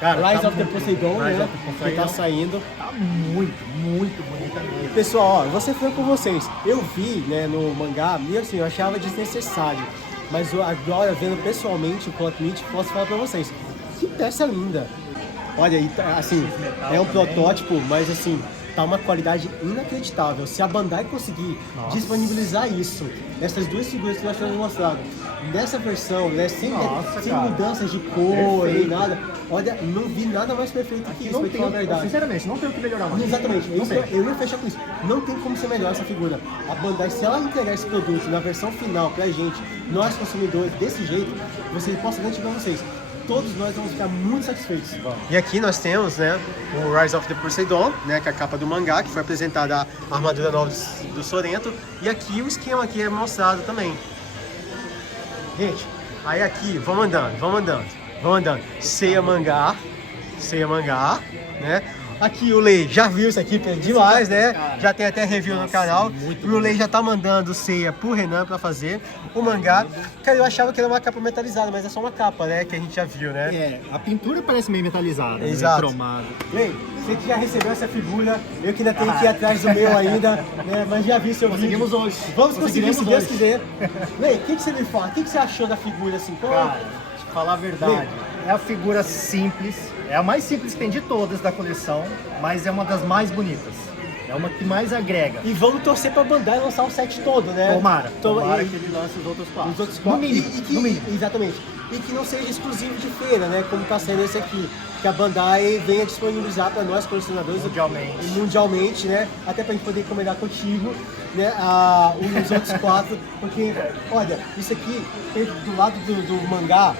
Cara, Rise tá of the muito Poseidon, bonito. Rise né? of the Que Poseidon. tá saindo. Tá muito, muito bonita mesmo. Pessoal, ó, eu vou ser franco com vocês. Eu vi, né, no mangá, e assim, eu achava desnecessário. Mas agora, vendo pessoalmente o plot meat, posso falar pra vocês. Que peça linda. Olha aí, assim, é um protótipo, mas assim, tá uma qualidade inacreditável. Se a Bandai conseguir disponibilizar isso, essas duas figuras que nós temos mostrado, nessa versão, né, sem Cara. mudanças de cor, nem Perfeito. nada, olha, não vi nada mais perfeito que isso, Não pra te tem, falar a verdade. sinceramente, não tem o que melhorar mais. Exatamente, Não tem. eu ia fechar com isso. Não tem como ser melhor essa figura. A Bandai, se ela entregar esse produto na versão final pra gente, nós consumidores, desse jeito, vocês possam garantir pra vocês, todos nós vamos ficar muito satisfeitos. E aqui nós temos, né, o Rise of the Poseidon, né, que é a capa do mangá, que foi apresentada a armadura nova do Sorento, e aqui o esquema aqui é mostrado também. Gente, aí aqui, vamos andando. Seiya mangá, né? Aqui o Lei já viu isso aqui demais, né? Já tem até review no canal. E o Lei já tá mandando Seiya pro Renan pra fazer o mangá. Cara, eu achava que era uma capa metalizada, mas é só uma capa, né? Que a gente já viu, né? É, a pintura parece meio metalizada, Exato. meio cromada. Lei, você que já recebeu essa figura, eu que ainda tenho que ir atrás do meu ainda, né? Mas já vi seu vídeo. Conseguimos hoje. Vamos conseguir, se Conseguiremos Deus hoje. quiser. Lei, o que você me fala? O que você achou da figura assim? Cara, te falar a verdade, é a figura simples, é a mais simples que tem de todas da coleção, mas é uma das mais bonitas. É uma que mais agrega. E vamos torcer pra Bandai lançar o set todo, né? Tomara e- que ele lance os outros quatro. Os outros No quatro. mínimo, E que, no mínimo. Exatamente. E que não seja exclusivo de feira, né? Como tá sendo esse aqui. Que a Bandai venha disponibilizar para nós, colecionadores, mundialmente, né? Até pra gente poder encomendar contigo, né? Os outros quatro. Porque, olha, isso aqui, do lado do mangá,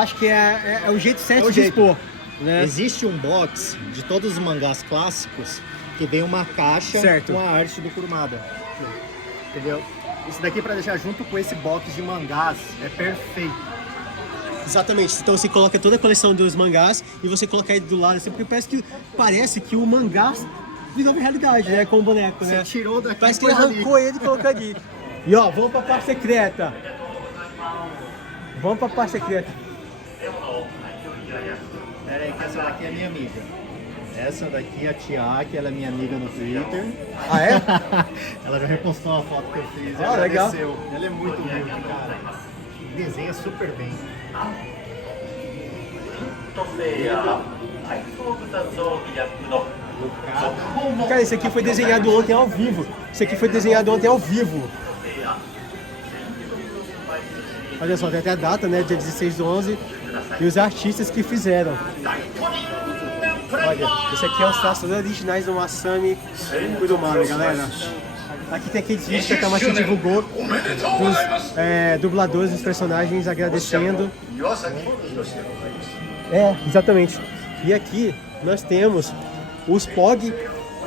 acho que é o jeito certo de expor. Né? Existe um box de todos os mangás clássicos que vem uma caixa Certo. com a arte do Kurumada. Entendeu? Isso daqui pra deixar junto com esse box de mangás é perfeito. Exatamente. Então você coloca toda a coleção dos mangás e você coloca ele do lado, assim, porque parece que o mangá virou realidade, né? Com o boneco, né? Você tirou daqui Parece que e ele pôs ali. arrancou ele e colocou ali. E ó, vamos pra parte secreta. Vamos pra parte secreta. Pera aí, que essa daqui é minha amiga. Essa daqui é a Tiaki, ela é minha amiga no Twitter. Ah, é? Ela já repostou a foto que eu fiz. Ah, legal. Agradeceu. Ela é muito humilde, cara. Desenha super bem. Cara, esse aqui foi desenhado ontem ao vivo. Olha só, tem até a data, né? Dia 16/11. E os artistas que fizeram. Olha, esse aqui é os traços originais do Masami Kurumada, galera. Aqui tem aqueles vídeos que a Tamashi divulgou dos dubladores dos personagens agradecendo. Exatamente. E aqui nós temos os POG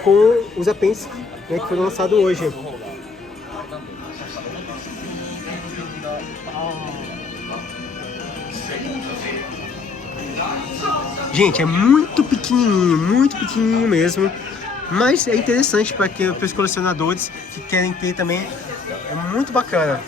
com os apêndices, né, que foram lançados hoje. Gente, é muito pequenininho mesmo, mas é interessante para os colecionadores que querem ter também, é muito bacana.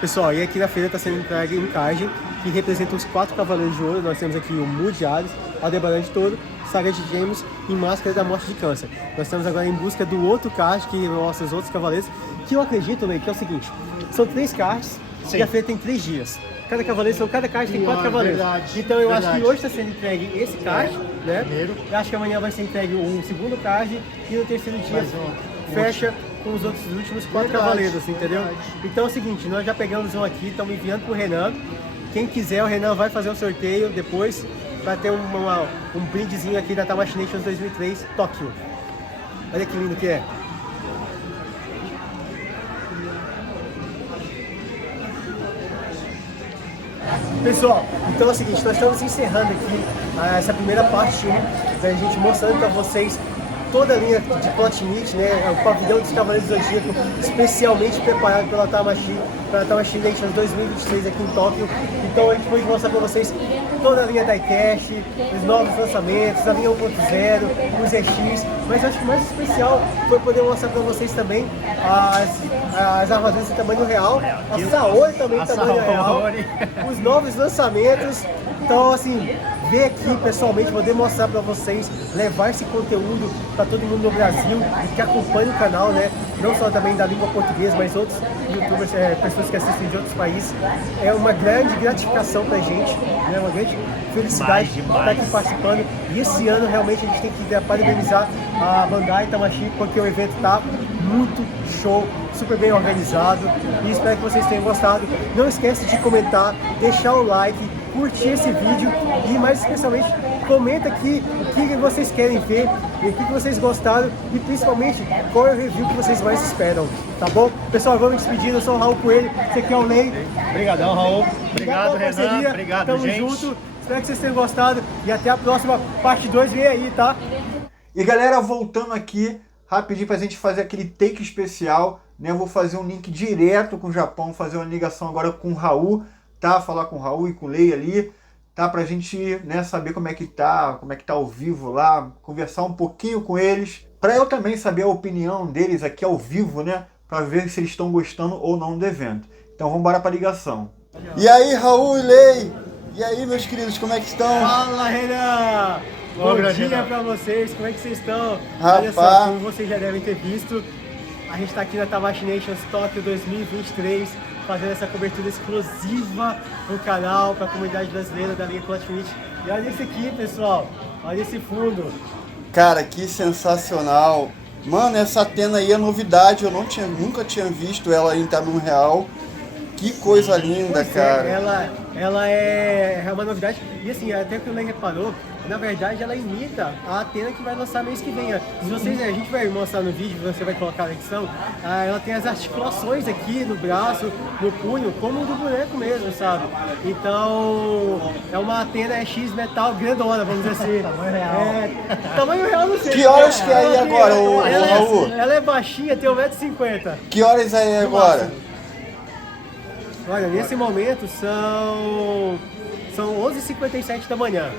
Pessoal, e aqui na feira está sendo entregue um card que representa os 4 Cavaleiros de Ouro. Nós temos aqui o Mu de Ares, Aldebaran de Touro, Saga de Gêmeos e Máscara da Morte de Câncer. Nós estamos agora em busca do outro card que mostra os outros cavaleiros, que eu acredito, Lei, que é o seguinte, são 3 cards e a feira tem 3 dias. Cada cavaleiro, cada card tem 4 cavaleiros. Verdade, então eu acho que hoje está sendo entregue esse card, né? Primeiro. Eu acho que amanhã vai ser entregue um segundo card e no terceiro dia fecha com os últimos 4 cavaleiros, entendeu? Então é o seguinte, nós já pegamos um aqui, estamos enviando pro Renan. Quem quiser, o Renan vai fazer o sorteio depois para ter um brindezinho aqui da Tamashii Nations 2003 Tóquio. Olha que lindo que é. Pessoal, então é o seguinte, nós estamos encerrando aqui essa primeira parte da gente mostrando para vocês toda a linha de Plot Meet, né? O pavilhão dos Cavaleiros do Zodíaco, especialmente preparado pela Tamashii Nations 2023 aqui em Tóquio. Então a gente pode mostrar para vocês toda a linha Diecast, os novos lançamentos, a linha 1.0, os EX, mas acho que o mais especial foi poder mostrar para vocês também as armaduras de tamanho real, a Saori também de tamanho real, os novos lançamentos. Então, assim, ver aqui pessoalmente, poder mostrar para vocês, levar esse conteúdo para todo mundo no Brasil e que acompanha o canal, né? Não só também da língua portuguesa, mas outros youtubers, pessoas que assistem de outros países. É uma grande gratificação pra gente, né? Uma grande felicidade estar aqui participando. E esse ano realmente a gente tem que parabenizar a Bandai Tamashii, porque o evento tá muito show, super bem organizado. E espero que vocês tenham gostado. Não esquece de comentar, deixar o like, curtir esse vídeo e mais especialmente comenta aqui o que vocês querem ver, o que vocês gostaram e principalmente qual é o review que vocês mais esperam, tá bom? Pessoal, vamos despedindo, eu sou o Raul Coelho, esse aqui é o Lei. Obrigadão, Raul. Obrigado, Renan. Obrigado, Tamo gente. junto, espero que vocês tenham gostado e até a próxima parte 2 vem aí, tá? E galera, voltando aqui rapidinho pra gente fazer aquele take especial, né? Eu vou fazer um link direto com o Japão, fazer uma ligação agora com o Raul, tá? Falar com o Raul e com o Lei ali, tá? Pra gente, né, saber como é que tá ao vivo lá, conversar um pouquinho com eles, pra eu também saber a opinião deles aqui ao vivo, né? Pra ver se eles estão gostando ou não do evento. Então vamos embora pra ligação. E aí, Raul e Lei? E aí, meus queridos, como é que estão? Fala, Renan! Bom dia Renan. pra vocês, como é que vocês estão? Rapaz. Olha só, como vocês já devem ter visto, a gente tá aqui na Tamashii Nations Tóquio 2023, fazendo essa cobertura exclusiva no canal para a comunidade brasileira da linha Plot Meet. E olha esse aqui, pessoal, olha esse fundo. Cara, que sensacional. Mano, essa Athena aí é novidade, eu nunca tinha visto ela em tamanho real. Que coisa linda, Pois cara. Ela é uma novidade, e assim, até que o Lei reparou, na verdade ela imita a Athena que vai lançar mês que vem. Se vocês, a gente vai mostrar no vídeo, você vai colocar na edição, ela tem as articulações aqui no braço, no punho, como do boneco mesmo, sabe? Então, é uma Athena X metal grandona, vamos dizer assim. Tamanho real. Tamanho real, não sei. Que horas que é aí agora, ô Raul? Ela é baixinha, tem 1,50 m. Que horas aí agora? Olha, nesse momento são 11h57 da manhã.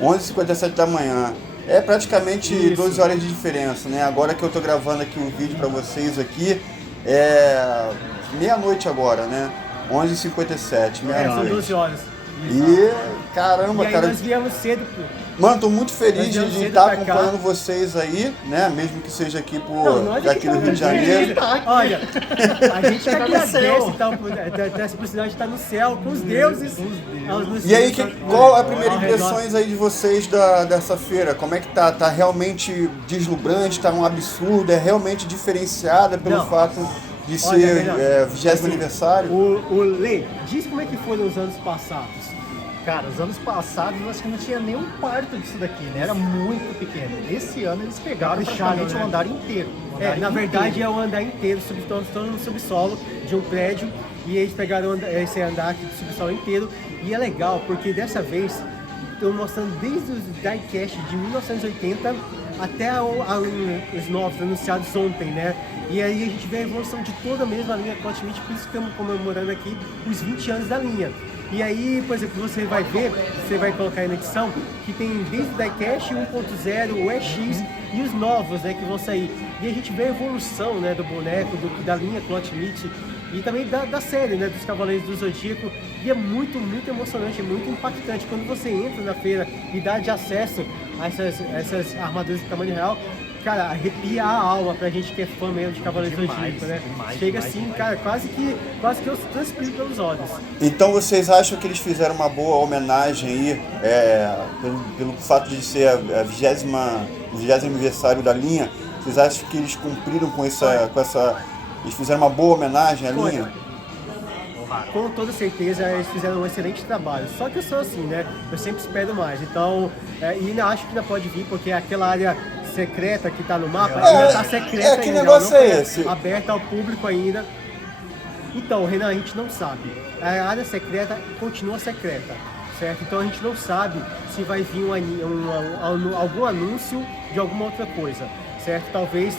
11h57 da manhã. É praticamente Isso. 12 horas de diferença, né? Agora que eu tô gravando aqui um vídeo pra vocês aqui, é meia-noite agora, né? 11h57, São meia-noite. 12 horas. E caramba, E aí cara. nós viemos cedo. Mano, tô muito feliz Nós viemos de cedo estar pra cá. acompanhando vocês aí, né? Mesmo que seja aqui nós aqui no Rio de Janeiro. Olha, a gente agradece tal, ter essa possibilidade de estar no céu, com os deuses. E aí, qual a primeira impressões aí de vocês dessa feira? Como é que tá? Tá realmente deslumbrante? Tá um absurdo? É realmente diferenciada pelo Não. fato de Olha, ser Renan, 20º assim, aniversário? O Lei, diz como é que foram os anos passados. Cara, os anos passados eu acho que não tinha nem um quarto disso daqui, né? Era muito pequeno. Esse ano eles pegaram Capricharam, praticamente né? o andar inteiro. O andar Na verdade inteiro. é o andar inteiro, estão no subsolo de um prédio e eles pegaram esse andar aqui do subsolo inteiro. E é legal porque dessa vez estão mostrando desde os diecast de 1980 até os novos anunciados ontem, né? E aí a gente vê a evolução de toda a mesma linha Plot Meet, por isso que estamos comemorando aqui os 20 anos da linha. E aí, por exemplo, você vai ver, você vai colocar aí na edição, que tem desde o Diecast 1.0, o EX e os novos, né, que vão sair. E a gente vê a evolução, né, do boneco, da linha Plot Meet e também da série, né, dos Cavaleiros do Zodíaco. E é muito, muito emocionante, é muito impactante. Quando você entra na feira e dá de acesso essas armaduras de tamanho real, cara, arrepia a alma pra gente que é fã mesmo de Cavaleiros do Zodíaco, né? Chega assim, cara, quase que eu transpiro pelos olhos. Então vocês acham que eles fizeram uma boa homenagem aí, pelo fato de ser o 20º aniversário da linha? Vocês acham que eles cumpriram com essa... Eles fizeram uma boa homenagem à linha? Com toda certeza eles fizeram um excelente trabalho. Só que eu sou assim, né? Eu sempre espero mais. Então, e ainda acho que ainda pode vir, porque aquela área secreta que tá no mapa ainda tá secreta que ainda. negócio não é esse? Aberta ao público ainda. Então, Renan, a gente não sabe. A área secreta continua secreta, certo? Então a gente não sabe se vai vir algum anúncio de alguma outra coisa, certo? Talvez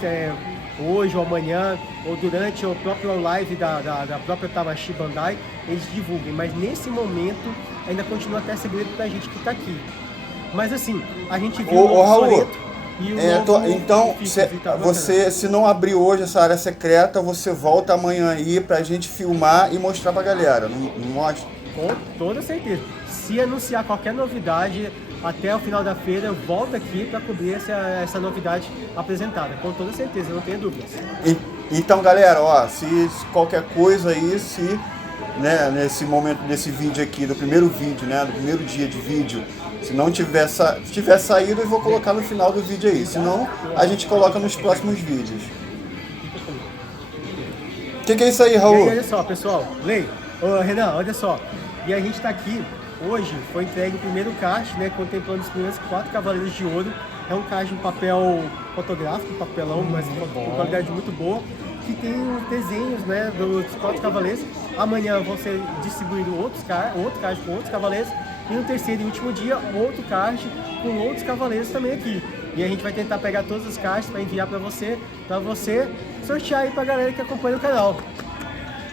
hoje ou amanhã, ou durante o próprio live da própria Tamashii Bandai, eles divulguem. Mas nesse momento ainda continua até segredo pra gente que tá aqui. Mas assim, a gente viu o Raul, Soreto e o novo então, Ficus, se não abrir hoje essa área secreta, você volta amanhã aí pra gente filmar e mostrar pra galera, não mostra? Com toda certeza. Se anunciar qualquer novidade até o final da feira, eu volto aqui para cobrir essa novidade apresentada, com toda certeza, não tenho dúvidas. Então, galera, ó, se qualquer coisa aí, né, nesse momento desse vídeo aqui, do primeiro vídeo, né, do primeiro dia de vídeo, se não tiver saído, eu vou colocar no final do vídeo aí, senão a gente coloca nos próximos vídeos. O que é isso aí, Raul? E aí, olha só, pessoal, Renan, olha só, e a gente tá aqui, hoje foi entregue o primeiro card, né, contemplando os primeiros 4 Cavaleiros de Ouro. É um card em papel fotográfico, papelão, mas com qualidade muito boa, que tem os desenhos, né, dos 4 Cavaleiros. Amanhã vão ser distribuídos outro card com outros Cavaleiros, e no terceiro e último dia, outro card com outros Cavaleiros também aqui. E a gente vai tentar pegar todos os cards para enviar para você sortear aí pra galera que acompanha o canal.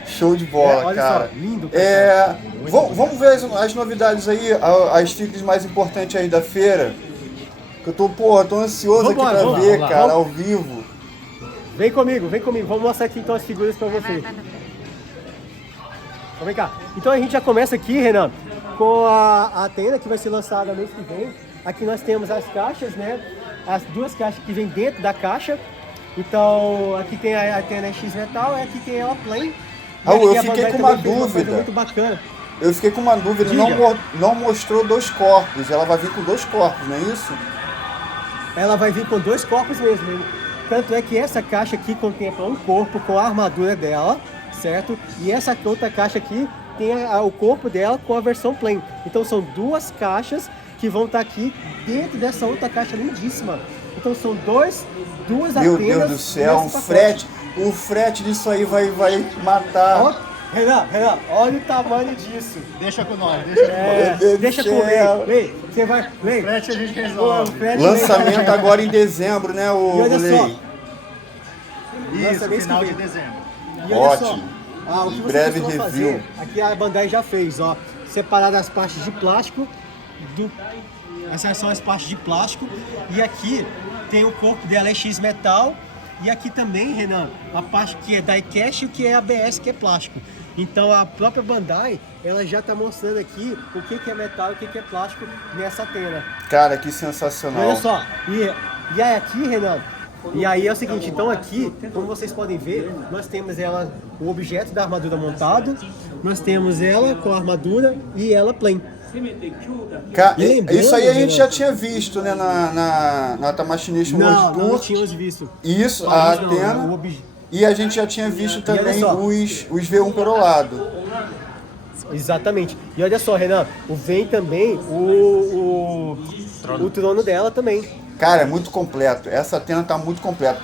Show de bola, olha cara. Só, lindo, cara. Vamos ver as novidades aí, as stickers mais importantes aí da feira. Que eu tô ansioso aqui pra ver, cara, ao vivo. Vem comigo. Vamos mostrar aqui então as figuras pra você. Então, vem cá. Então a gente já começa aqui, Renan, com a Athena, que vai ser lançada mês que vem. Aqui nós temos as caixas, né? As 2 caixas que vem dentro da caixa. Então, aqui tem a Athena X Metal e aqui tem ela Plain. Raul, eu fiquei com uma dúvida. Muito bacana. Eu fiquei com uma dúvida. Não mostrou 2 corpos. Ela vai vir com 2 corpos, não é isso? Ela vai vir com 2 corpos mesmo. Tanto é que essa caixa aqui contempla um corpo com a armadura dela, certo? E essa outra caixa aqui tem o corpo dela com a versão plain. Então são 2 caixas que vão estar aqui dentro dessa outra caixa lindíssima. Então são duas Meu Atenas. Deus do céu, o frete disso aí vai matar. Ó, Renan, olha o tamanho disso. Deixa com nós, Deixa comigo. Lei, você vai. Lei. frete a gente resolve. Lançamento agora em dezembro, né, o E olha Lei? só. Isso, final de dezembro. E olha Ótimo. só, o que você Breve costuma review. fazer, aqui a Bandai já fez, ó, separar as partes de plástico essas são as partes de plástico, e aqui tem o corpo dela é X metal, e aqui também, Renan, a parte que é die-cast e o que é ABS, que é plástico. Então a própria Bandai, ela já tá mostrando aqui o que é metal e o que é plástico nessa Athena. Cara, que sensacional. Olha só, e aí aqui, Renan, e aí é o seguinte, então aqui, como vocês podem ver, nós temos ela, o objeto da armadura montado, nós temos ela com a armadura e ela plain. Isso aí a gente já tinha visto, né, na Tamashii World Tour. Não tínhamos visto. Isso, a Athena. E a gente já tinha visto também os V1 perolado. Exatamente. E olha só, Renan, vem também o trono dela também. Cara, é muito completo. Essa Athena tá muito completa.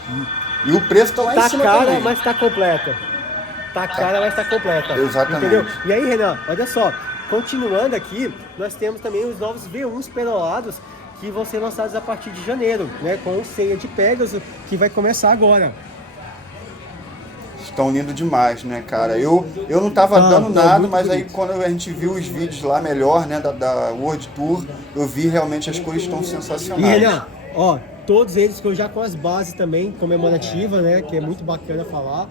E o preço tá lá em cima cara, também. mas tá completa. Tá cara, mas tá completa. Exatamente. Entendeu? E aí, Renan, olha só. Continuando aqui, nós temos também os novos V1s perolados que vão ser lançados a partir de janeiro, né? Com o Ceia de Pegasus, que vai começar agora. Estão lindo demais, né, cara? Eu não tava dando nada, mas aí quando a gente viu os vídeos lá melhor, né, da World Tour, eu vi realmente as cores estão sensacionais. E Renan, ó, todos eles já com as bases também comemorativas, né? Que é muito bacana falar.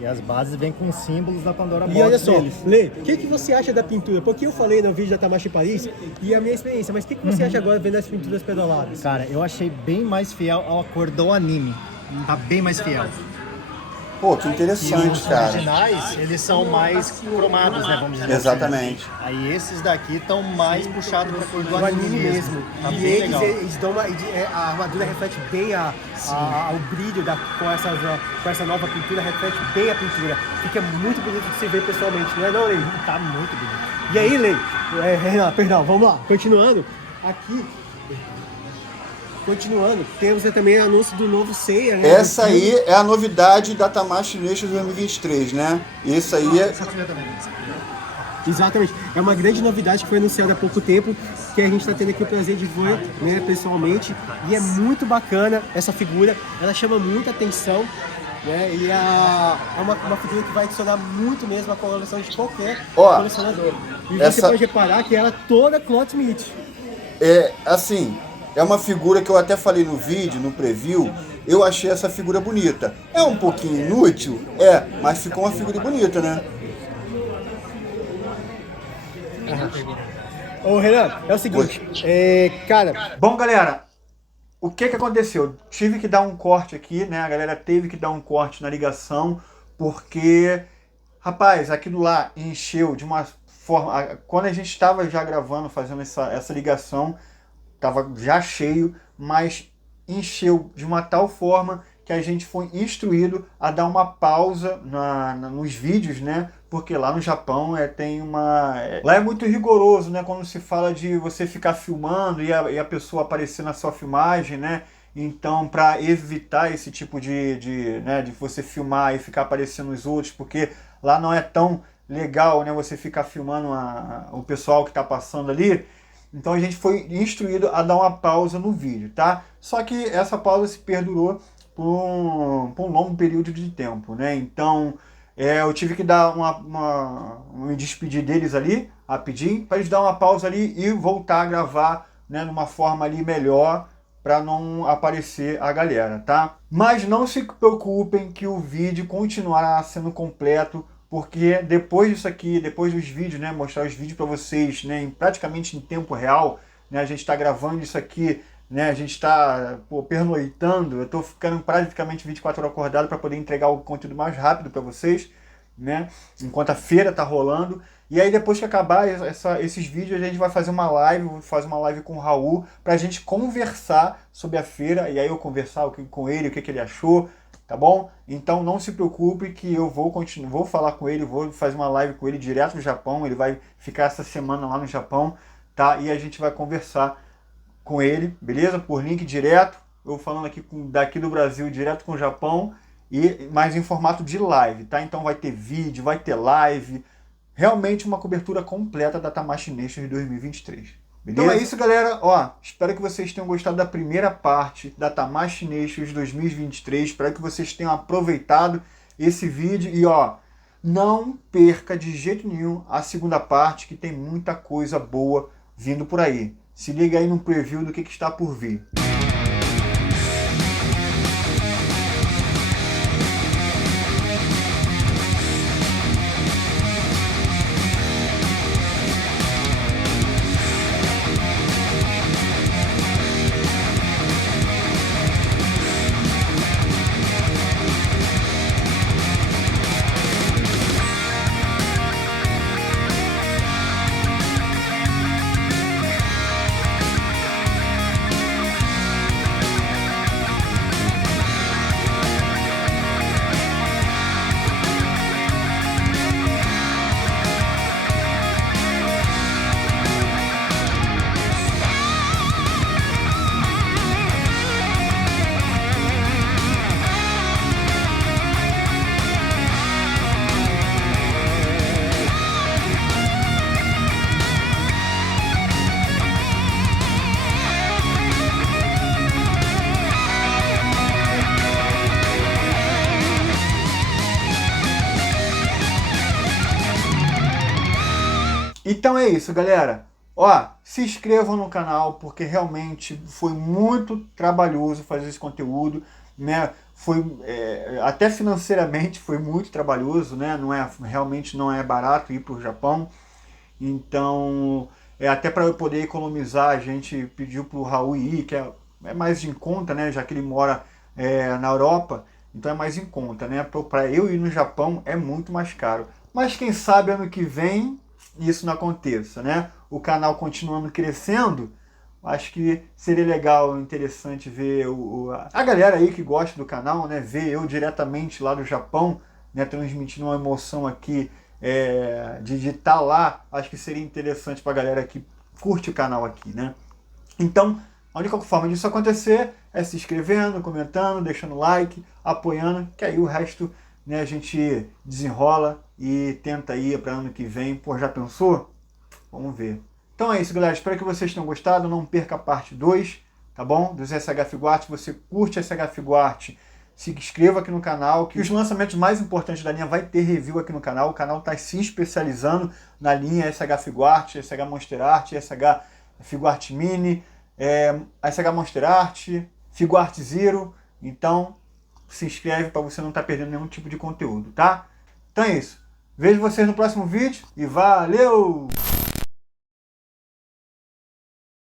E as bases vêm com símbolos da Pandora Box E olha só, deles. Lê, o que você acha da pintura? Porque eu falei no vídeo da Tamashi Paris e a minha experiência, mas o que você acha agora vendo as pinturas pedaladas? Cara, eu achei bem mais fiel à cor do anime. Tá bem mais fiel. Pô, que E interessante, os cara. originais, eles são mais cromados, né? Vamos dizer Exatamente. assim. Aí esses daqui estão mais puxados pra cor do Do anime anime mesmo. Tá E bem eles, legal. eles dão a armadura reflete bem o brilho com essa nova pintura, reflete bem a pintura. Fica muito bonito de se ver pessoalmente, não é não, Lei? Tá muito bonito. E aí, Lei? Renan, perdão, vamos lá. Continuando, aqui... Continuando, temos também o anúncio do novo Seiya, né? Essa aí é a novidade da Tamashii Nations 2023, né? Isso aí é... Exatamente. É uma grande novidade que foi anunciada há pouco tempo, que a gente está tendo aqui o prazer de ver, né, pessoalmente. E é muito bacana essa figura, ela chama muita atenção, né? E é uma figura que vai adicionar muito mesmo a coleção de qualquer colecionador. E você pode reparar que ela é toda Cloth Meat. É, assim, é uma figura que eu até falei no vídeo, no preview, eu achei essa figura bonita. É um pouquinho inútil, mas ficou uma figura bonita, né? Ô Renan, é o seguinte, cara... Bom, galera, o que aconteceu? Tive que dar um corte aqui, né? A galera teve que dar um corte na ligação, porque, rapaz, aquilo lá encheu de uma forma... Quando a gente estava já gravando, fazendo essa ligação, estava já cheio, mas encheu de uma tal forma que a gente foi instruído a dar uma pausa nos vídeos, né? Porque lá no Japão tem uma... Lá é muito rigoroso, né? Quando se fala de você ficar filmando e a pessoa aparecer na sua filmagem, né? Então, para evitar esse tipo de você filmar e ficar aparecendo os outros, porque lá não é tão legal, né? Você ficar filmando o pessoal que está passando ali. Então a gente foi instruído a dar uma pausa no vídeo, tá? Só que essa pausa se perdurou por um longo período de tempo, né? Então eu tive que dar me despedir deles ali, rapidinho, para eles dar uma pausa ali e voltar a gravar, né, numa forma ali melhor, para não aparecer a galera, tá? Mas não se preocupem que o vídeo continuará sendo completo, porque depois disso aqui, depois dos vídeos, né, mostrar os vídeos para vocês, né, praticamente em tempo real, né, a gente está gravando isso aqui, né, a gente está pernoitando, eu estou ficando praticamente 24 horas acordado para poder entregar o conteúdo mais rápido para vocês, né, enquanto a feira está rolando. E aí depois que acabar esses vídeos, a gente vai fazer uma live, vou fazer uma live com o Raul, para a gente conversar sobre a feira, e aí eu conversar com ele, o que ele achou, tá bom? Então não se preocupe que eu vou falar com ele, vou fazer uma live com ele direto do Japão, ele vai ficar essa semana lá no Japão, tá? E a gente vai conversar com ele, beleza? Por link direto, eu falando aqui daqui do Brasil, direto com o Japão, mas em formato de live, tá? Então vai ter vídeo, vai ter live, realmente uma cobertura completa da Tamashii Nations 2023. Beleza? Então é isso, galera. Espero que vocês tenham gostado da primeira parte da Tamashii Nations 2023. Espero que vocês tenham aproveitado esse vídeo. E não perca de jeito nenhum a segunda parte, que tem muita coisa boa vindo por aí. Se liga aí no preview do que está por vir. Então é isso, galera. Se inscrevam no canal, porque realmente foi muito trabalhoso fazer esse conteúdo, né? até financeiramente foi muito trabalhoso, né? Realmente não é barato ir para o Japão. Então, até para eu poder economizar, a gente pediu para o Raul ir, que é mais em conta, né? Já que ele mora na Europa, então é mais em conta, né? Para eu ir no Japão é muito mais caro. Mas quem sabe ano que vem isso não aconteça, né? O canal continuando crescendo, acho que seria legal, interessante ver a galera aí que gosta do canal, né? Ver eu diretamente lá do Japão, né? Transmitindo uma emoção aqui de estar lá. Acho que seria interessante para a galera que curte o canal aqui, né? Então, a única forma disso acontecer é se inscrevendo, comentando, deixando like, apoiando, que aí o resto, né, a gente desenrola e tenta ir para ano que vem. Pô, já pensou? Vamos ver. Então é isso, galera. Espero que vocês tenham gostado. Não perca a parte 2, tá bom? Do SH Figuarte. Se você curte SH Figuarte, se inscreva aqui no canal, que os lançamentos mais importantes da linha vai ter review aqui no canal. O canal está se especializando na linha SH Figuarte, SH Monster Art, SH Figuarte Mini, SH Monster Art, Figuarte Zero. Então, se inscreve para você não estar perdendo nenhum tipo de conteúdo, tá? Então é isso. Vejo vocês no próximo vídeo e valeu!